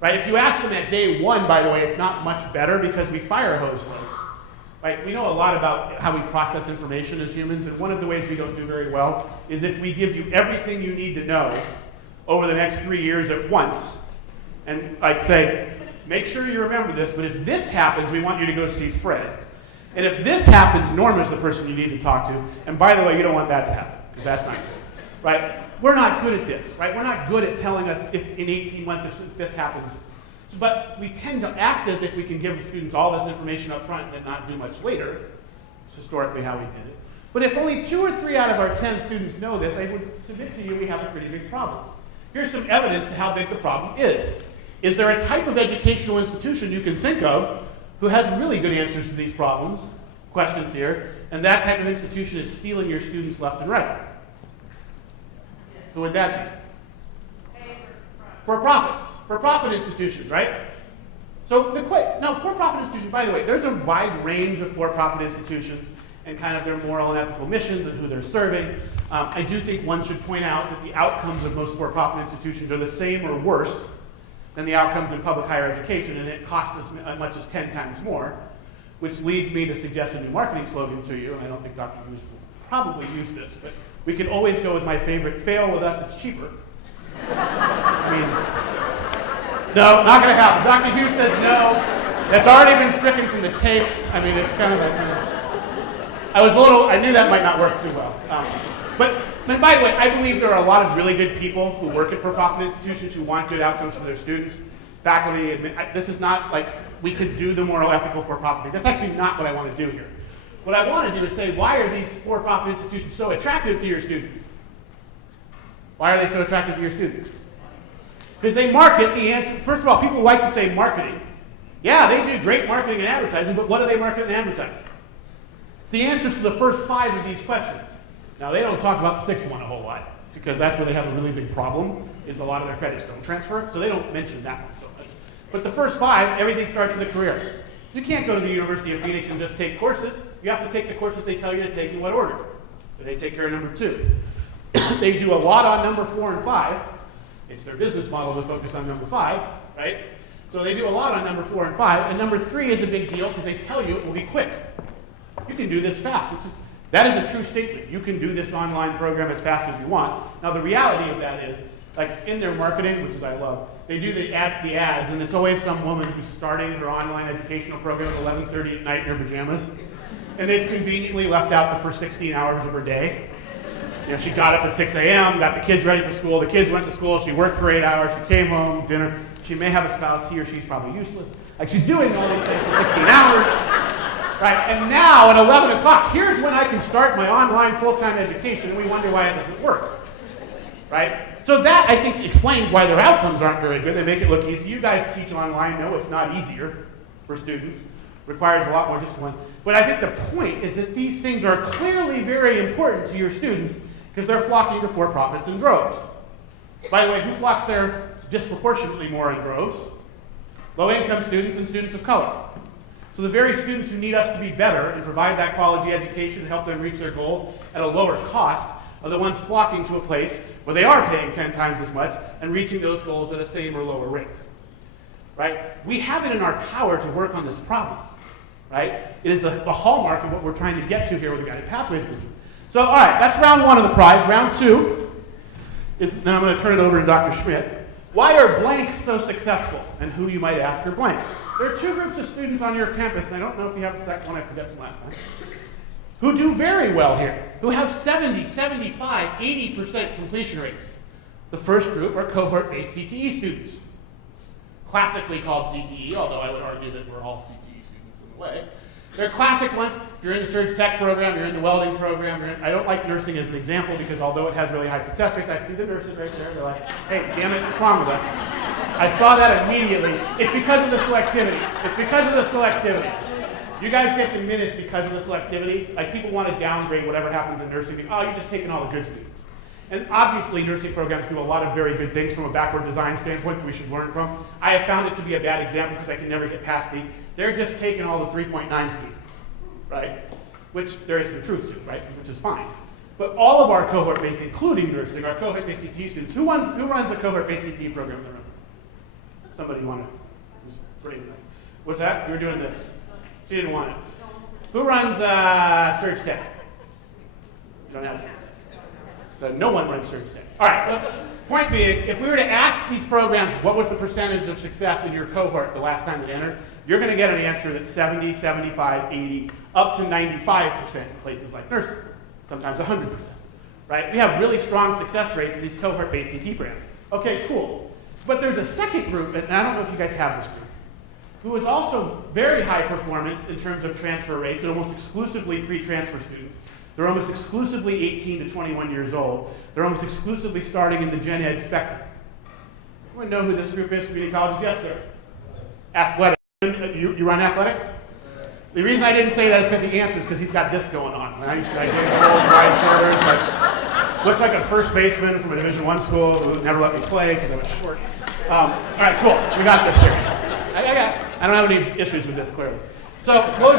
Right? If you ask them at day 1, by the way, it's not much better because we fire hose those. Right? We know a lot about how we process information as humans, and one of the ways we don't do very well is if we give you everything you need to know over the next 3 years at once, and like say, make sure you remember this, but if this happens, we want you to go see Fred. And if this happens, Norma's the person you need to talk to. And by the way, you don't want that to happen, because that's not good. Right? We're not good at this, right? We're not good at telling us if in 18 months if this happens. But we tend to act as if we can give students all this information up front and not do much later. It's historically how we did it. But if only 2 or 3 out of our 10 students know this, I would submit to you we have a pretty big problem. Here's some evidence to how big the problem is. Is there a type of educational institution you can think of who has really good answers to these questions here, and that type of institution is stealing your students left and right? Who would that be? For-profits. For-profit institutions, right? So now, for-profit institutions, by the way, there's a wide range of for-profit institutions and kind of their moral and ethical missions and who they're serving. I do think one should point out that the outcomes of most for-profit institutions are the same or worse than the outcomes in public higher education, and it costs us as much as 10 times more, which leads me to suggest a new marketing slogan to you, and I don't think Dr. Hughes will probably use this, but we can always go with my favorite, fail with us, it's cheaper. I mean, No, not going to happen. Dr. Hughes says no. That's already been stricken from the tape. I mean, it's kind of I knew that might not work too well. But by the way, I believe there are a lot of really good people who work at for-profit institutions who want good outcomes for their students, faculty. This is not like we could do the moral, ethical for-profit thing. That's actually not what I want to do here. What I want to do is say, why are these for-profit institutions so attractive to your students? Why are they so attractive to your students? Because they market the answer. First of all, people like to say marketing. Yeah, they do great marketing and advertising, but what do they market and advertise? It's the answers to the first 5 of these questions. Now, they don't talk about the 6th one a whole lot, because that's where they have a really big problem, is a lot of their credits don't transfer, so they don't mention that one so much. But the first 5, everything starts with a career. You can't go to the University of Phoenix and just take courses. You have to take the courses they tell you to take in what order. So they take care of number 2. They do a lot on number 4 and 5. It's their business model to focus on number 5, right? So they do a lot on number 4 and 5, and number 3 is a big deal because they tell you it will be quick. You can do this fast, that is a true statement. You can do this online program as fast as you want. Now the reality of that is, like in their marketing, which is I love, they do the ads, and it's always some woman who's starting her online educational program at 11:30 at night in her pajamas, and they've conveniently left out the first 16 hours of her day. You know, she got up at 6 a.m., got the kids ready for school, the kids went to school, she worked for 8 hours, she came home, dinner, she may have a spouse, he or she's probably useless. Like she's doing all these things for 16 hours, right? And now at 11 o'clock, here's when I can start my online full-time education, and we wonder why it doesn't work, right? So that, I think, explains why their outcomes aren't very good. They make it look easy. You guys teach online, know it's not easier for students. Requires a lot more discipline. But I think the point is that these things are clearly very important to your students because they're flocking to for-profits in droves. By the way, who flocks there disproportionately more in droves? Low-income students and students of color. So the very students who need us to be better and provide that quality education and help them reach their goals at a lower cost are the ones flocking to a place where they are paying 10 times as much and reaching those goals at a same or lower rate. Right? We have it in our power to work on this problem. Right? It is the hallmark of what we're trying to get to here with the Guided Pathways movement. So, all right, that's round 1 of the prize. Round 2 is, then I'm going to turn it over to Dr. Schmidt. Why are blank so successful? And who, you might ask, are blank? There are 2 groups of students on your campus, and I don't know if you have the second one, I forget from last time, who do very well here, who have 70, 75, 80% completion rates. The first group are cohort-based CTE students, classically called CTE, although I would argue that we're all CTE students in a way. They're classic ones. If you're in the Surge Tech program, you're in the welding program. I don't like nursing as an example because although it has really high success rates, I see the nurses right there. They're like, hey, damn it, what's wrong with us? I saw that immediately. It's because of the selectivity. It's because of the selectivity. You guys get diminished because of the selectivity. Like people want to downgrade whatever happens in nursing. Oh, you're just taking all the good students. And obviously, nursing programs do a lot of very good things from a backward design standpoint that we should learn from. I have found it to be a bad example because I can never get past they're just taking all the 3.9 students, right? Which there is some truth to, right? Which is fine. But all of our cohort-based, including nursing, our cohort-based CTE students, who runs a cohort-based CTE program in the room? Somebody want to, who's brave enough. What's that? You were doing this. She didn't want it. Who runs Surge Tech? You don't have to. So no one runs Surge Tech. All right, well, point being, if we were to ask these programs what was the percentage of success in your cohort the last time it entered, you're going to get an answer that's 70, 75, 80, up to 95% in places like nursing, sometimes 100%. Right? We have really strong success rates in these cohort-based CT programs. Okay, cool. But there's a second group, and I don't know if you guys have this group, who is also very high performance in terms of transfer rates and almost exclusively pre-transfer students. They're almost exclusively 18 to 21 years old. They're almost exclusively starting in the gen ed spectrum. Anyone know who this group is? Community colleges? Yes, sir. Athletics. You run athletics? The reason I didn't say that is because the answer is because he's got this going on. When I used to get old, wide shoulders, like, looks like a first baseman from a Division I school who never let me play because I was short. All right, cool. We got this here. I don't have any issues with this, clearly. So what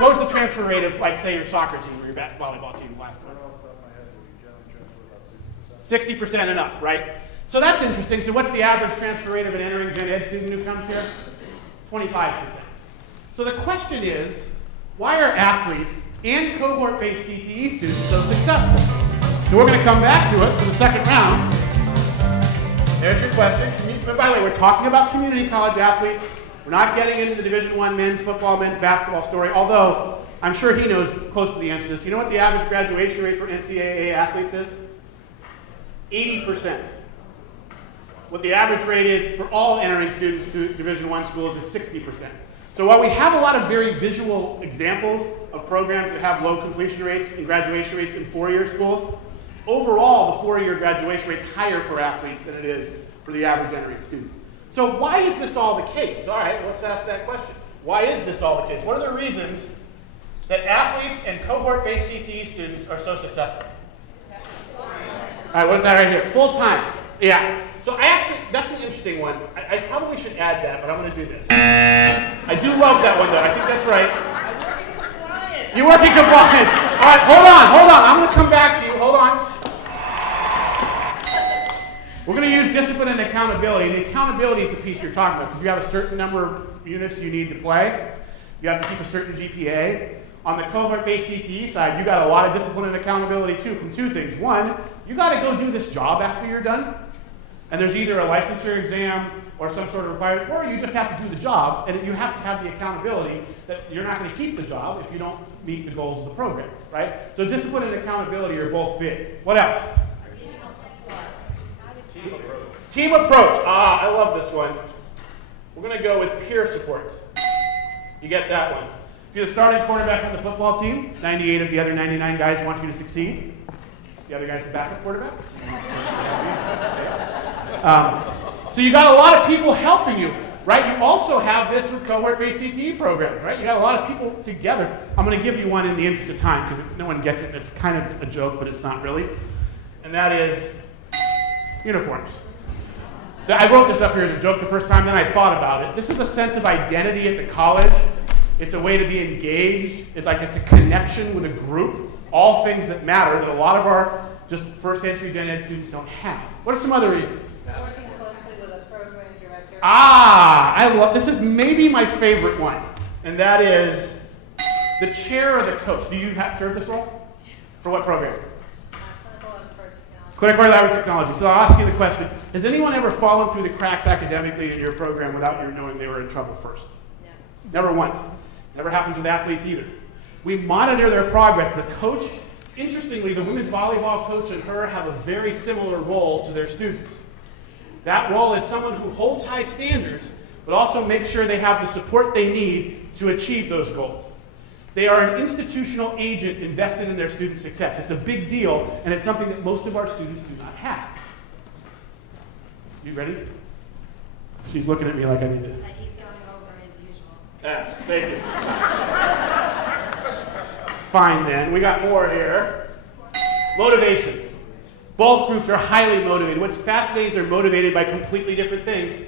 was the transfer rate of, like, say, your soccer team or your volleyball team last time? 60% and up, right? So that's interesting. So what's the average transfer rate of an entering gen ed student who comes here? 25%. So the question is, why are athletes and cohort-based CTE students so successful? So we're going to come back to it for the second round. There's your question. but by the way, we're talking about community college athletes. We're not getting into the Division I men's football, men's basketball story, although I'm sure he knows close to the answer to this. You know what the average graduation rate for NCAA athletes is? 80%. What the average rate is for all entering students to Division I schools is 60%. So while we have a lot of very visual examples of programs that have low completion rates and graduation rates in four-year schools, overall the four-year graduation rate is higher for athletes than it is for the average entering student. So why is this all the case? All right, let's ask that question. Why is this all the case? What are the reasons that athletes and cohort-based CTE students are so successful? All right, what's that right here? Full time. Yeah. So that's an interesting one. I probably should add that, but I'm going to do this. I do love that one, though. I think that's right. You're working compliance. All right, hold on. I'm going to come back to you. Hold on. We're going to use discipline and accountability. And the accountability is the piece you're talking about, because you have a certain number of units you need to play. You have to keep a certain GPA. On the cohort-based CTE side, you got a lot of discipline and accountability, too, from two things. One, you got to go do this job after you're done. And there's either a licensure exam or some sort of requirement, or you just have to do the job, and you have to have the accountability that you're not going to keep the job if you don't meet the goals of the program, right? So discipline and accountability are both big. What else? Team approach. I love this one. We're going to go with peer support. You get that one. If you're the starting quarterback on the football team, 98 of the other 99 guys want you to succeed. The other guy's the backup quarterback. So you got a lot of people helping you, right? You also have this with cohort-based CTE programs, right? You got a lot of people together. I'm going to give you one in the interest of time because no one gets it. It's kind of a joke, but it's not really. And that is uniforms. I wrote this up here as a joke the first time, then I thought about it. This is a sense of identity at the college. It's a way to be engaged. It's a connection with a group. All things that matter that a lot of our just first entry gen ed students don't have. What are some other reasons? Working closely with a program director. I love this. Is maybe my favorite one, and that is the chair or the coach. Do you serve this role? For what program? Clinical laboratory technology. So I'll ask you the question: has anyone ever fallen through the cracks academically in your program without you knowing they were in trouble first? No. Never once. Never happens with athletes either. We monitor their progress. The coach, interestingly, the women's volleyball coach and her have a very similar role to their students. That role is someone who holds high standards, but also makes sure they have the support they need to achieve those goals. They are an institutional agent invested in their student success. It's a big deal, and it's something that most of our students do not have. You ready? She's looking at me like I need to. He's going over as usual. Thank you. Fine then, we got more here. Motivation. Both groups are highly motivated. What's fascinating is they're motivated by completely different things.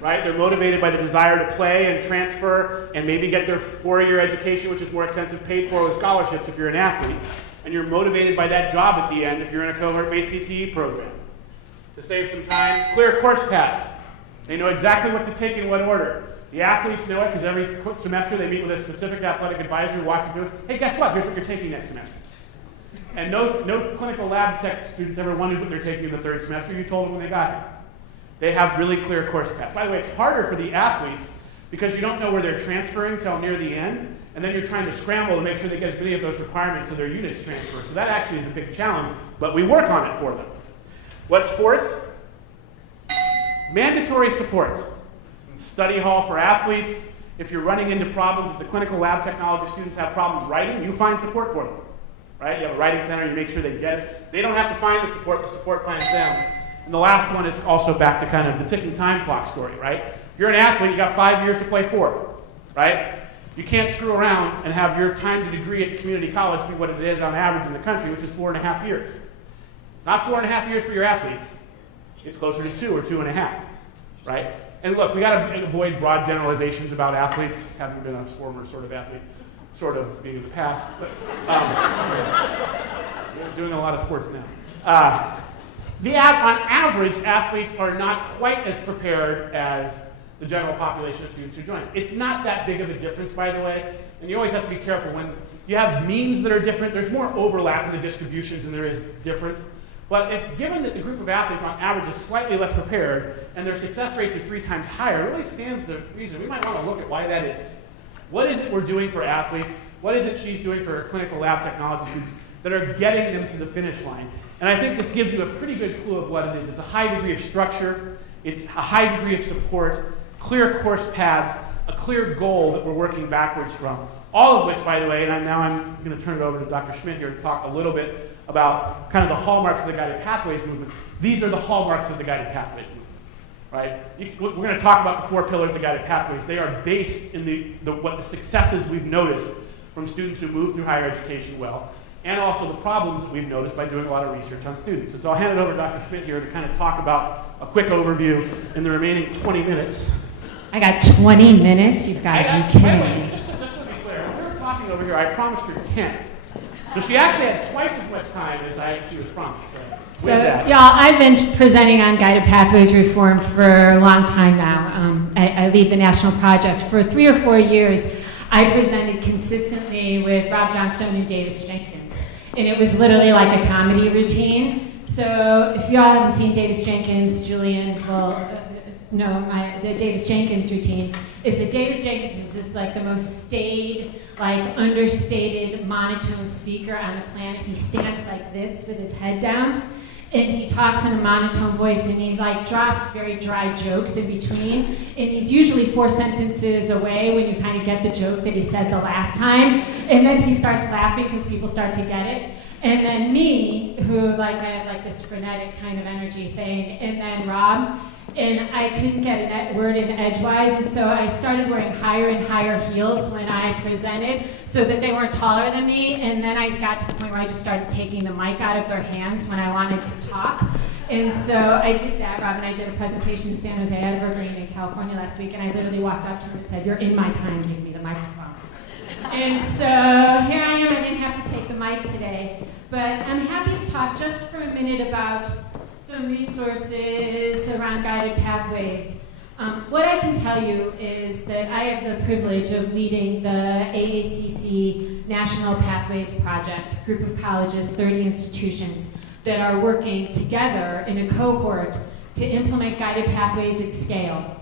Right? They're motivated by the desire to play and transfer and maybe get their four-year education, which is more expensive, paid for with scholarships if you're an athlete. And you're motivated by that job at the end if you're in a cohort-based CTE program. To save some time, clear course paths. They know exactly what to take in what order. The athletes know it because every semester they meet with a specific athletic advisor who walks them through. Hey, guess what? Here's what you're taking next semester. And no clinical lab tech students ever wondered what they're taking in the third semester. You told them when they got here. They have really clear course paths. By the way, it's harder for the athletes because you don't know where they're transferring till near the end, and then you're trying to scramble to make sure they get as many of those requirements so their units transfer. So that actually is a big challenge, but we work on it for them. What's fourth? Mandatory support. Study hall for athletes. If you're running into problems, if the clinical lab technology students have problems writing, you find support for them. Right? You have a writing center, you make sure they get it. They don't have to find the support finds them. And the last one is also back to kind of the ticking time clock story, right? If you're an athlete, you got 5 years to play for, right? You can't screw around and have your time to degree at the community college be what it is on average in the country, which is 4.5 years. It's not 4.5 years for your athletes. It's closer to 2 or 2.5, right? And look, we got to avoid broad generalizations about athletes. Having been a former sort of athlete, sort of being in the past, but doing a lot of sports now. On average, athletes are not quite as prepared as the general population of students who join us. It's not that big of a difference, by the way, and you always have to be careful when you have means that are different. There's more overlap in the distributions than there is difference. But if given that the group of athletes on average is slightly less prepared and their success rates are 3 times higher, it really stands to reason. We might want to look at why that is. What is it we're doing for athletes? What is it she's doing for her clinical lab technology students that are getting them to the finish line? And I think this gives you a pretty good clue of what it is. It's a high degree of structure, it's a high degree of support, clear course paths, a clear goal that we're working backwards from. All of which, by the way, and now I'm going to turn it over to Dr. Schmidt here to talk a little bit about kind of the hallmarks of the Guided Pathways movement. These are the hallmarks of the Guided Pathways movement, right? We're going to talk about the 4 pillars of Guided Pathways. They are based in what the successes we've noticed from students who move through higher education well, and also the problems that we've noticed by doing a lot of research on students. And so I'll hand it over to Dr. Schmidt here to kind of talk about a quick overview in the remaining 20 minutes. I got 20 minutes? You've got to be kidding me. Just to be clear, when we were talking over here, I promised her 10. So she actually had twice as much time as she was promised. So, y'all, I've been presenting on Guided Pathways Reform for a long time now. I lead the national project. For 3 or 4 years, I presented consistently with Rob Johnstone and Davis Jenkins. And it was literally like a comedy routine. So if y'all haven't seen Davis Jenkins, Julian will know the Davis Jenkins routine. Is that David Jenkins is just like the most staid, like understated, monotone speaker on the planet. He stands like this with his head down. And he talks in a monotone voice, and he like drops very dry jokes in between. And he's usually 4 sentences away when you kind of get the joke that he said the last time. And then he starts laughing because people start to get it. And then me, who like I have like this frenetic kind of energy thing, and then Rob. And I couldn't get a word in edgewise, and so I started wearing higher and higher heels when I presented so that they weren't taller than me, and then I got to the point where I just started taking the mic out of their hands when I wanted to talk. And so I did that, Rob, and I did a presentation in San Jose at Evergreen in California last week, and I literally walked up to them and said, "You're in my time, give me the microphone." And so here I am, I didn't have to take the mic today, but I'm happy to talk just for a minute about some resources around Guided Pathways. What I can tell you is that I have the privilege of leading the AACC National Pathways Project, a group of colleges, 30 institutions, that are working together in a cohort to implement Guided Pathways at scale.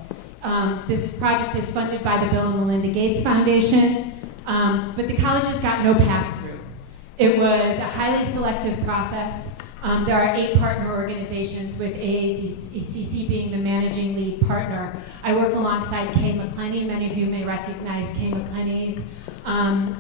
This project is funded by the Bill and Melinda Gates Foundation, but the colleges got no pass-through. It was a highly selective process. There are 8 partner organizations, with AACC being the managing lead partner. I work alongside Kay McClenny. Many of you may recognize Kay McClenny's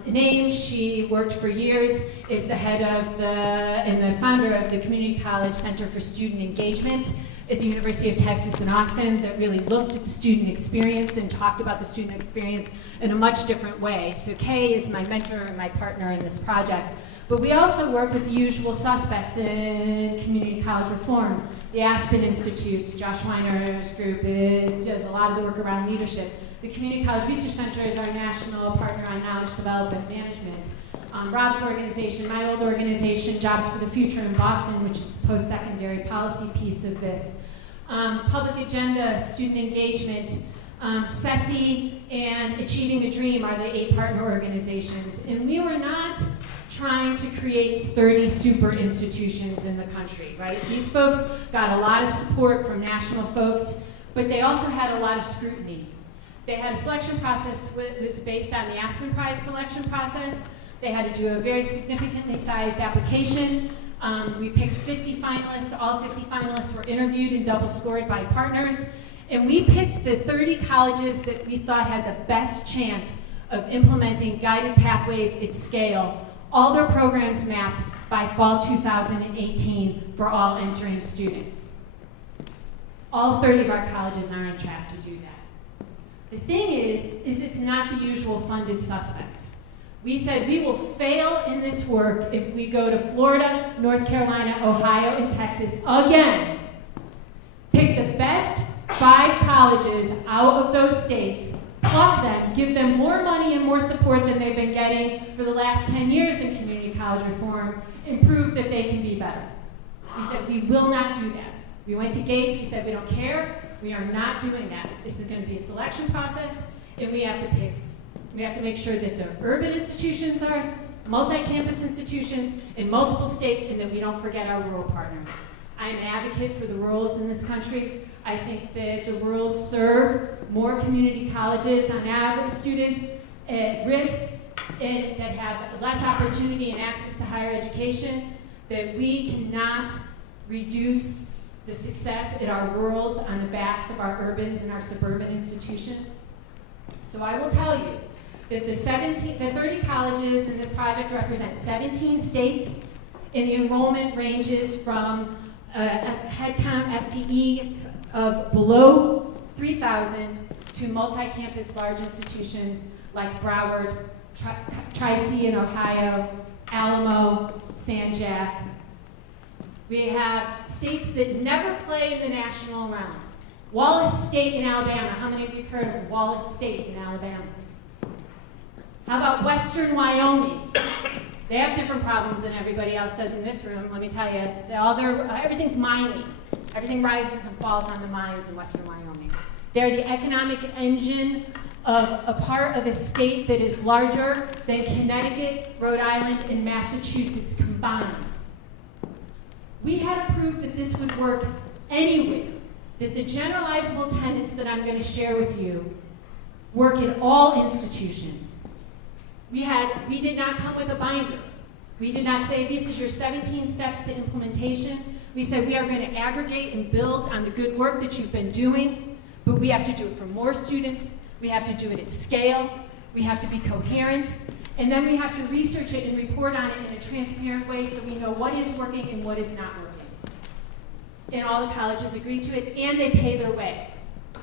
name. She worked for years, is the head of and the founder of the Community College Center for Student Engagement at the University of Texas in Austin, that really looked at the student experience and talked about the student experience in a much different way. So Kay is my mentor and my partner in this project. But we also work with the usual suspects in community college reform. The Aspen Institute, Josh Weiner's group, does a lot of the work around leadership. The Community College Research Center is our national partner on knowledge development management. Rob's organization, my old organization, Jobs for the Future in Boston, which is a post-secondary policy piece of this. Public Agenda, student engagement, CCRI, and Achieving the Dream are the 8 partner organizations. And we were not trying to create 30 super institutions in the country, right? These folks got a lot of support from national folks, but they also had a lot of scrutiny. They had a selection process that was based on the Aspen Prize selection process. They had to do a very significantly sized application. We picked 50 finalists. All 50 finalists were interviewed and double scored by partners. And we picked the 30 colleges that we thought had the best chance of implementing Guided Pathways at scale. All their programs mapped by fall 2018 for all entering students. All 30 of our colleges are on track to do that. The thing is it's not the usual funded suspects. We said we will fail in this work if we go to Florida, North Carolina, Ohio, and Texas again. Pick the best 5 colleges out of those states, pluck them, give them more money and more support than they've been getting for the last 10 years in community college reform, and prove that they can be better. We said we will not do that. We went to Gates, he said we don't care, we are not doing that. This is going to be a selection process, and we have to pick. We have to make sure that the urban institutions are multi-campus institutions in multiple states, and that we don't forget our rural partners. I'm an advocate for the rurals in this country. I think that the rurals serve more community colleges on average, students at risk and that have less opportunity and access to higher education, that we cannot reduce the success at our rurals on the backs of our urbans and our suburban institutions. So I will tell you that the 30 colleges in this project represent 17 states, and the enrollment ranges from a headcount FTE of below 3,000 to multi-campus large institutions like Broward, Tri-C in Ohio, Alamo, San Jac. We have states that never play in the national round. Wallace State in Alabama. How many of you have heard of Wallace State in Alabama? How about Western Wyoming? They have different problems than everybody else does in this room, let me tell you. Everything's mining. Everything rises and falls on the mines in Western Wyoming. They're the economic engine of a part of a state that is larger than Connecticut, Rhode Island, and Massachusetts combined. We had to prove that this would work anywhere, that the generalizable tenets that I'm going to share with you work at all institutions. We did not come with a binder. We did not say, this is your 17 steps to implementation. We said, we are going to aggregate and build on the good work that you've been doing, but we have to do it for more students. We have to do it at scale. We have to be coherent. And then we have to research it and report on it in a transparent way so we know what is working and what is not working. And all the colleges agree to it, and they pay their way.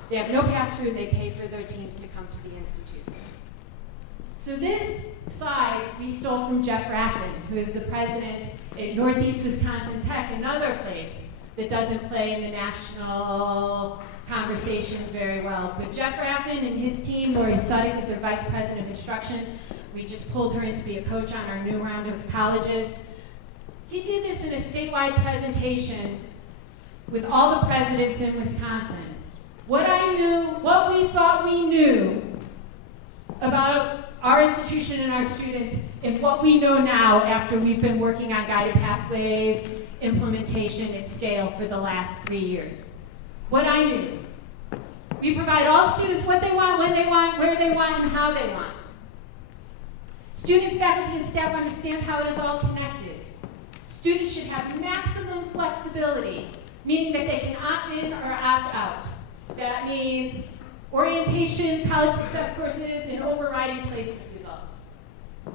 They have no pass-through, and they pay for their teams to come to the institutes. So this slide we stole from Jeff Raffin, who is the president at Northeast Wisconsin Tech, another place that doesn't play in the national conversation very well. But Jeff Raffin and his team, Lori Suddick is their vice president of instruction. We just pulled her in to be a coach on our new round of colleges. He did this in a statewide presentation with all the presidents in Wisconsin. What we thought we knew about our institution and our students, and what we know now after we've been working on guided pathways implementation at scale for the last 3 years. What I knew. We provide all students what they want, when they want, where they want, and how they want. Students, faculty, and staff understand how it is all connected. Students should have maximum flexibility, meaning that they can opt in or opt out. That means orientation, college success courses, and overriding placement results.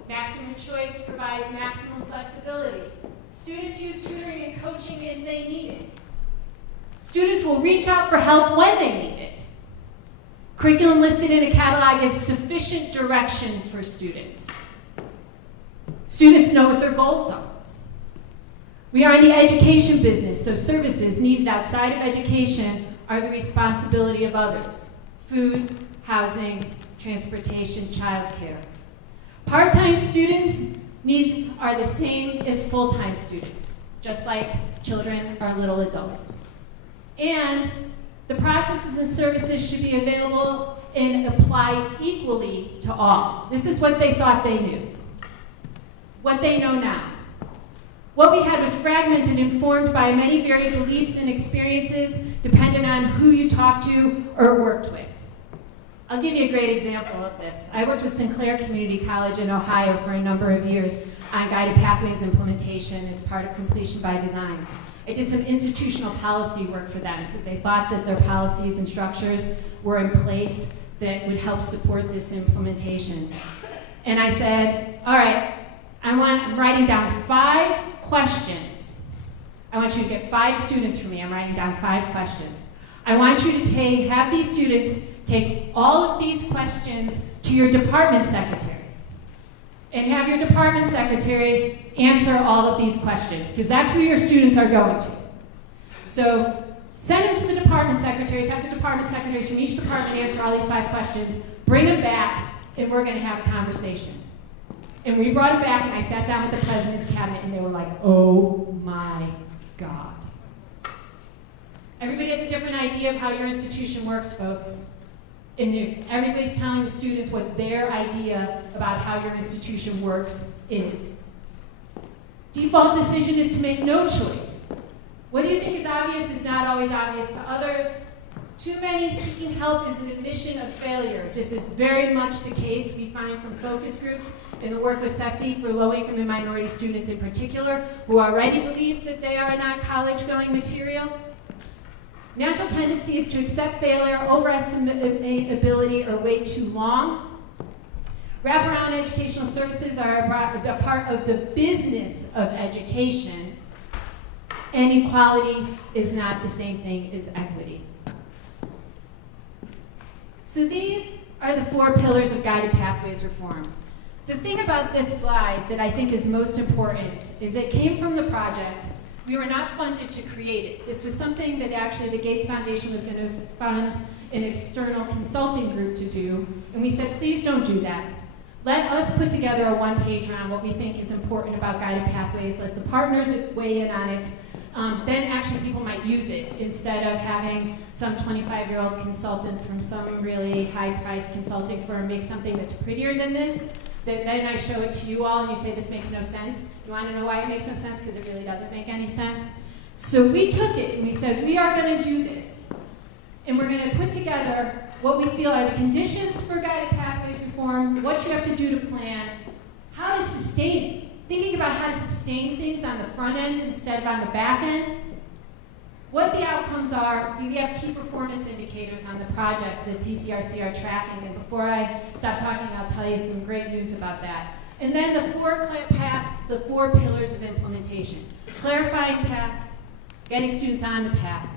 Maximum choice provides maximum flexibility. Students use tutoring and coaching as they need it. Students will reach out for help when they need it. Curriculum listed in a catalog is sufficient direction for students. Students know what their goals are. We are in the education business, so services needed outside of education are the responsibility of others. Food, housing, transportation, childcare. Part-time students' needs are the same as full-time students, just like children are little adults. And the processes and services should be available and applied equally to all. This is what they thought they knew. What they know now. What we had was fragmented and informed by many varied beliefs and experiences dependent on who you talked to or worked with. I'll give you a great example of this. I worked with Sinclair Community College in Ohio for a number of years on guided pathways implementation as part of completion by design. I did some institutional policy work for them because they thought that their policies and structures were in place that would help support this implementation. And I said, all right, I'm writing down 5 questions. I want you to get 5 students from me. I'm writing down 5 questions. I want you to have these students take all of these questions to your department secretaries and have your department secretaries answer all of these questions because that's who your students are going to. So send them to the department secretaries, have the department secretaries from each department answer all these 5 questions, bring them back, and we're going to have a conversation. And we brought it back, and I sat down with the president's cabinet, and they were like, oh my God. Everybody has a different idea of how your institution works, folks. And everybody's telling the students what their idea about how your institution works is. Default decision is to make no choice. What do you think is obvious is not always obvious to others. Too many seeking help is an admission of failure. This is very much the case we find from focus groups in the work with CCRI for low-income and minority students in particular, who already believe that they are not college-going material. Natural tendency is to accept failure, overestimate ability, or wait too long. Wraparound educational services are a part of the business of education, and equality is not the same thing as equity. So these are the 4 pillars of guided pathways reform. The thing about this slide that I think is most important is it came from the project. We were not funded to create it. This was something that actually the Gates Foundation was going to fund an external consulting group to do, and we said, please don't do that. Let us put together a one-pager on what we think is important about guided pathways. Let the partners weigh in on it. Then actually people might use it instead of having some 25-year-old consultant from some really high-priced consulting firm make something that's prettier than this. Then I show it to you all and you say this makes no sense. You want to know why it makes no sense? Because it really doesn't make any sense. So we took it and we said we are going to do this. And we're going to put together what we feel are the conditions for guided pathways reform, what you have to do to plan, how to sustain it. Thinking about how to sustain things on the front end instead of on the back end. What the outcomes are, we have key performance indicators on the project that CCRC are tracking, and before I stop talking, I'll tell you some great news about that. And then the 4 paths, the 4 pillars of implementation. Clarifying paths, getting students on the path,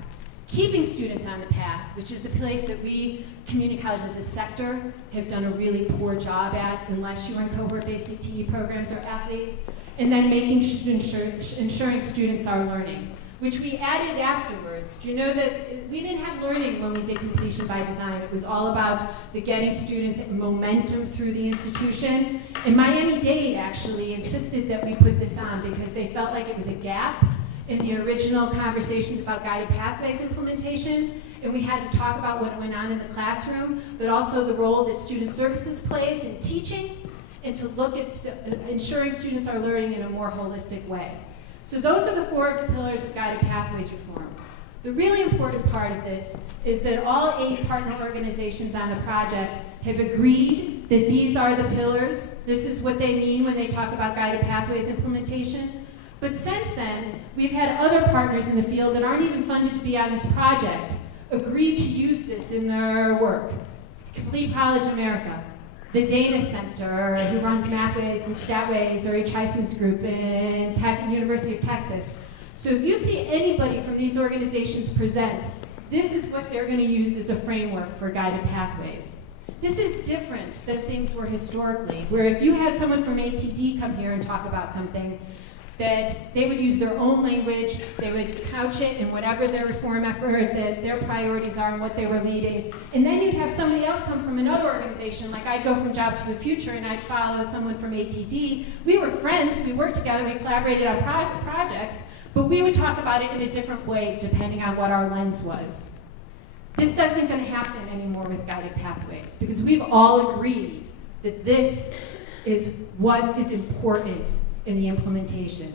keeping students on the path, which is the place that we, community colleges as a sector, have done a really poor job at, unless you're in cohort-based CTE programs or athletes, and then ensuring students are learning, which we added afterwards. Do you know that we didn't have learning when we did completion by design? It was all about the getting students momentum through the institution. And Miami-Dade actually insisted that we put this on because they felt like it was a gap in the original conversations about guided pathways implementation, and we had to talk about what went on in the classroom, but also the role that student services plays in teaching, and to look at ensuring students are learning in a more holistic way. So those are the 4 pillars of guided pathways reform. The really important part of this is that all 8 partner organizations on the project have agreed that these are the pillars. This is what they mean when they talk about guided pathways implementation. But since then, we've had other partners in the field that aren't even funded to be on this project agree to use this in their work. Complete College America, the Dana Center, who runs Mathways and Statways, or H. Heisman's group in University of Texas. So if you see anybody from these organizations present, this is what they're going to use as a framework for guided pathways. This is different than things were historically, where if you had someone from ATD come here and talk about something, that they would use their own language, they would couch it in whatever their reform effort, that their priorities are and what they were leading. And then you'd have somebody else come from another organization, like I'd go from Jobs for the Future and I'd follow someone from ATD. We were friends, we worked together, we collaborated on projects, but we would talk about it in a different way depending on what our lens was. This isn't going to happen anymore with guided pathways because we've all agreed that this is what is important in the implementation.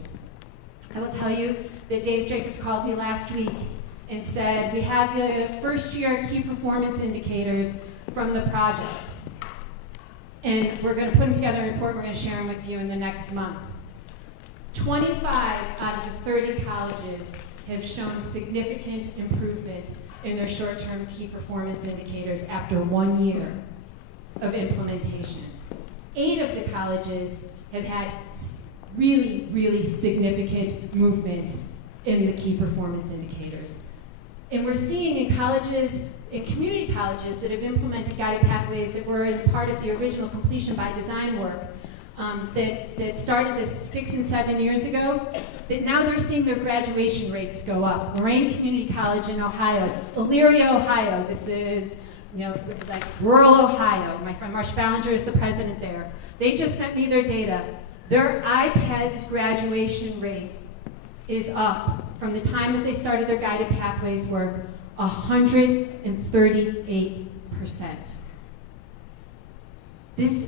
I will tell you that Dave Jacobs called me last week and said, we have the first year key performance indicators from the project. And we're going to put them together in a report, we're going to share them with you in the next month. 25 out of the 30 colleges have shown significant improvement in their short-term key performance indicators after 1 year of implementation. 8 of the colleges have had really, really significant movement in the key performance indicators. And we're seeing in colleges, in community colleges that have implemented guided pathways that were part of the original completion by design work that started this 6 and 7 years ago, that now they're seeing their graduation rates go up. Lorraine Community College in Ohio, Elyria, Ohio, this is like rural Ohio. My friend Marsh Ballinger is the president there. They just sent me their data. Their iPads graduation rate is up from the time that they started their guided pathways work 138%.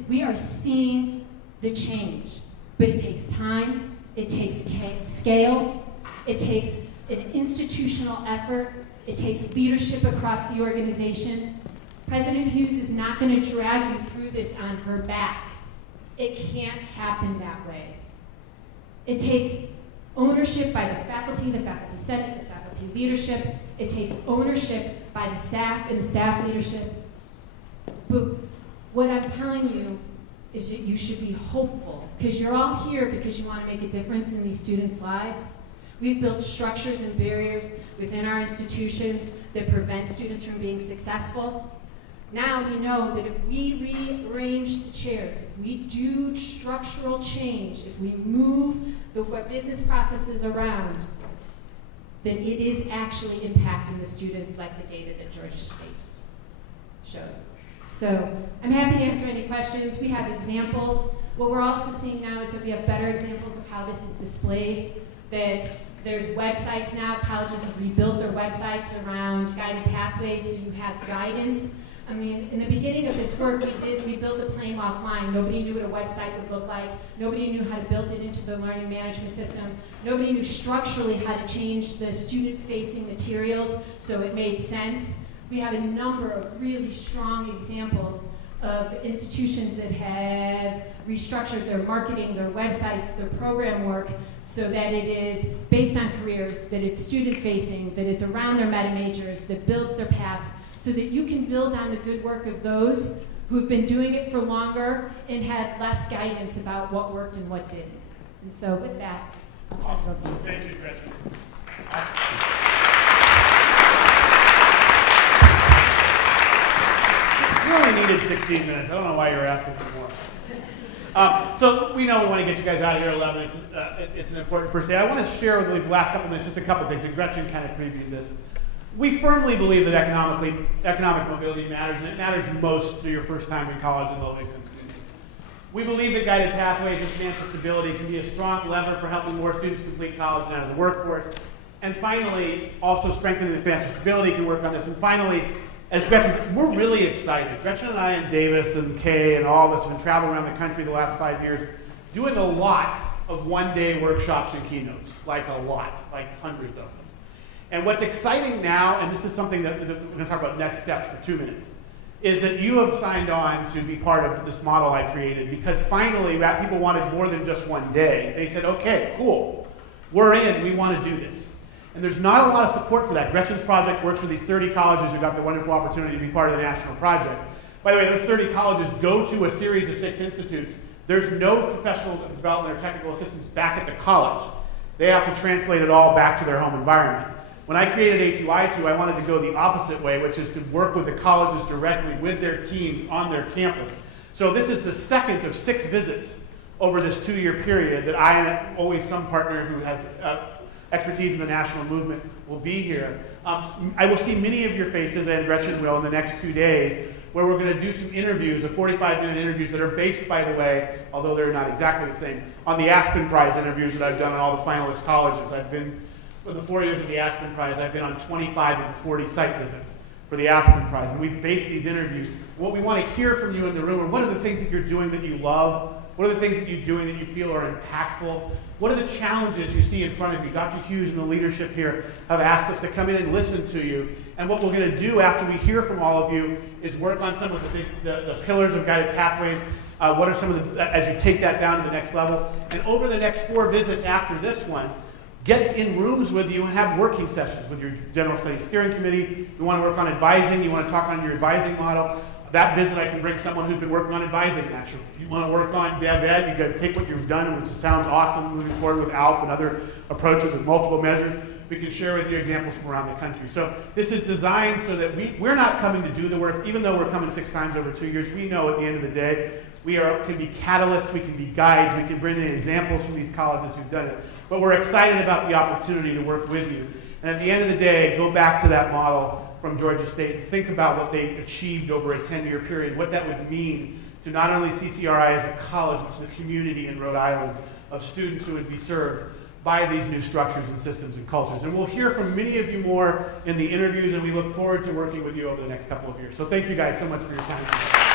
We are seeing the change, but it takes time, it takes scale, it takes an institutional effort, it takes leadership across the organization. President Hughes is not going to drag you through this on her back. It can't happen that way. It takes ownership by the faculty senate, the faculty leadership. It takes ownership by the staff and the staff leadership. But what I'm telling you is that you should be hopeful, because you're all here because you want to make a difference in these students' lives. We've built structures and barriers within our institutions that prevent students from being successful. Now we know that if we rearrange the chairs, if we do structural change, if we move the business processes around, then it is actually impacting the students like the data that Georgia State showed. So I'm happy to answer any questions. We have examples. What we're also seeing now is that we have better examples of how this is displayed, that there's websites now. Colleges have rebuilt their websites around guided pathways, so you have guidance. I mean, in the beginning of this work, we built the plane while flying. Nobody knew what a website would look like. Nobody knew how to build it into the learning management system. Nobody knew structurally how to change the student-facing materials so it made sense. We have a number of really strong examples of institutions that have restructured their marketing, their websites, their program work, so that it is based on careers, that it's student-facing, that it's around their meta majors, that builds their paths, so that you can build on the good work of those who've been doing it for longer and had less guidance about what worked and what didn't. And so with that, I'll toss it over. Thank you, Gretchen. You only needed 16 minutes. I don't know why you were asking for more. So we know we want to get you guys out of here at 11. It's an important first day. I want to share with you the last couple minutes just a couple things. And Gretchen kind of previewed this. We firmly believe that economic mobility matters, and it matters most to your first time in college and low-income students. We believe that guided pathways and financial stability can be a strong lever for helping more students complete college and out of the workforce. And finally, also strengthening the financial stability can work on this. And finally, as Gretchen said, we're really excited. Gretchen and I and Davis and Kay and all of us have been traveling around the country the last 5 years, doing a lot of one-day workshops and keynotes, like a lot, like hundreds of them. And what's exciting now, and this is something that we're going to talk about next steps for 2 minutes, is that you have signed on to be part of this model I created, because finally people wanted more than just one day. They said, okay, cool, we're in, we want to do this. And there's not a lot of support for that. Gretchen's project works for these 30 colleges who got the wonderful opportunity to be part of the national project. By the way, those 30 colleges go to a series of 6 institutes. There's no professional development or technical assistance back at the college. They have to translate it all back to their home environment. When I created A2I2, I wanted to go the opposite way, which is to work with the colleges directly with their teams on their campus. So this is the second of 6 visits over this 2-year period that I and always some partner who has expertise in the national movement will be here. I will see many of your faces, and Gretchen will, in the next 2 days, where we're going to do some interviews, 45-minute interviews that are based, by the way, although they're not exactly the same, on the Aspen Prize interviews that I've done on all the finalist colleges. I've been, for the 4 years of the Aspen Prize, I've been on 25 of the 40 site visits for the Aspen Prize, and we've based these interviews. What we want to hear from you in the room are what are the things that you're doing that you love? What are the things that you're doing that you feel are impactful? What are the challenges you see in front of you? Dr. Hughes and the leadership here have asked us to come in and listen to you. And what we're going to do after we hear from all of you is work on some of the pillars of guided pathways. What are some of the, as you take that down to the next level. And over the next 4 visits after this one, get in rooms with you and have working sessions with your General Studies Steering Committee. You want to work on advising, you want to talk on your advising model. That visit, I can bring someone who's been working on advising, naturally. If you want to work on Dev Ed, you've got to take what you've done, which sounds awesome, moving forward with ALP and other approaches and multiple measures. We can share with you examples from around the country. So this is designed so that we're not coming to do the work, even though we're coming 6 times over 2 years. We know at the end of the day, can be catalysts, we can be guides, we can bring in examples from these colleges who've done it. But we're excited about the opportunity to work with you. And at the end of the day, go back to that model from Georgia State and think about what they achieved over a 10-year period, what that would mean to not only CCRI as a college, but to the community in Rhode Island of students who would be served by these new structures and systems and cultures. And we'll hear from many of you more in the interviews, and we look forward to working with you over the next couple of years. So thank you guys so much for your time.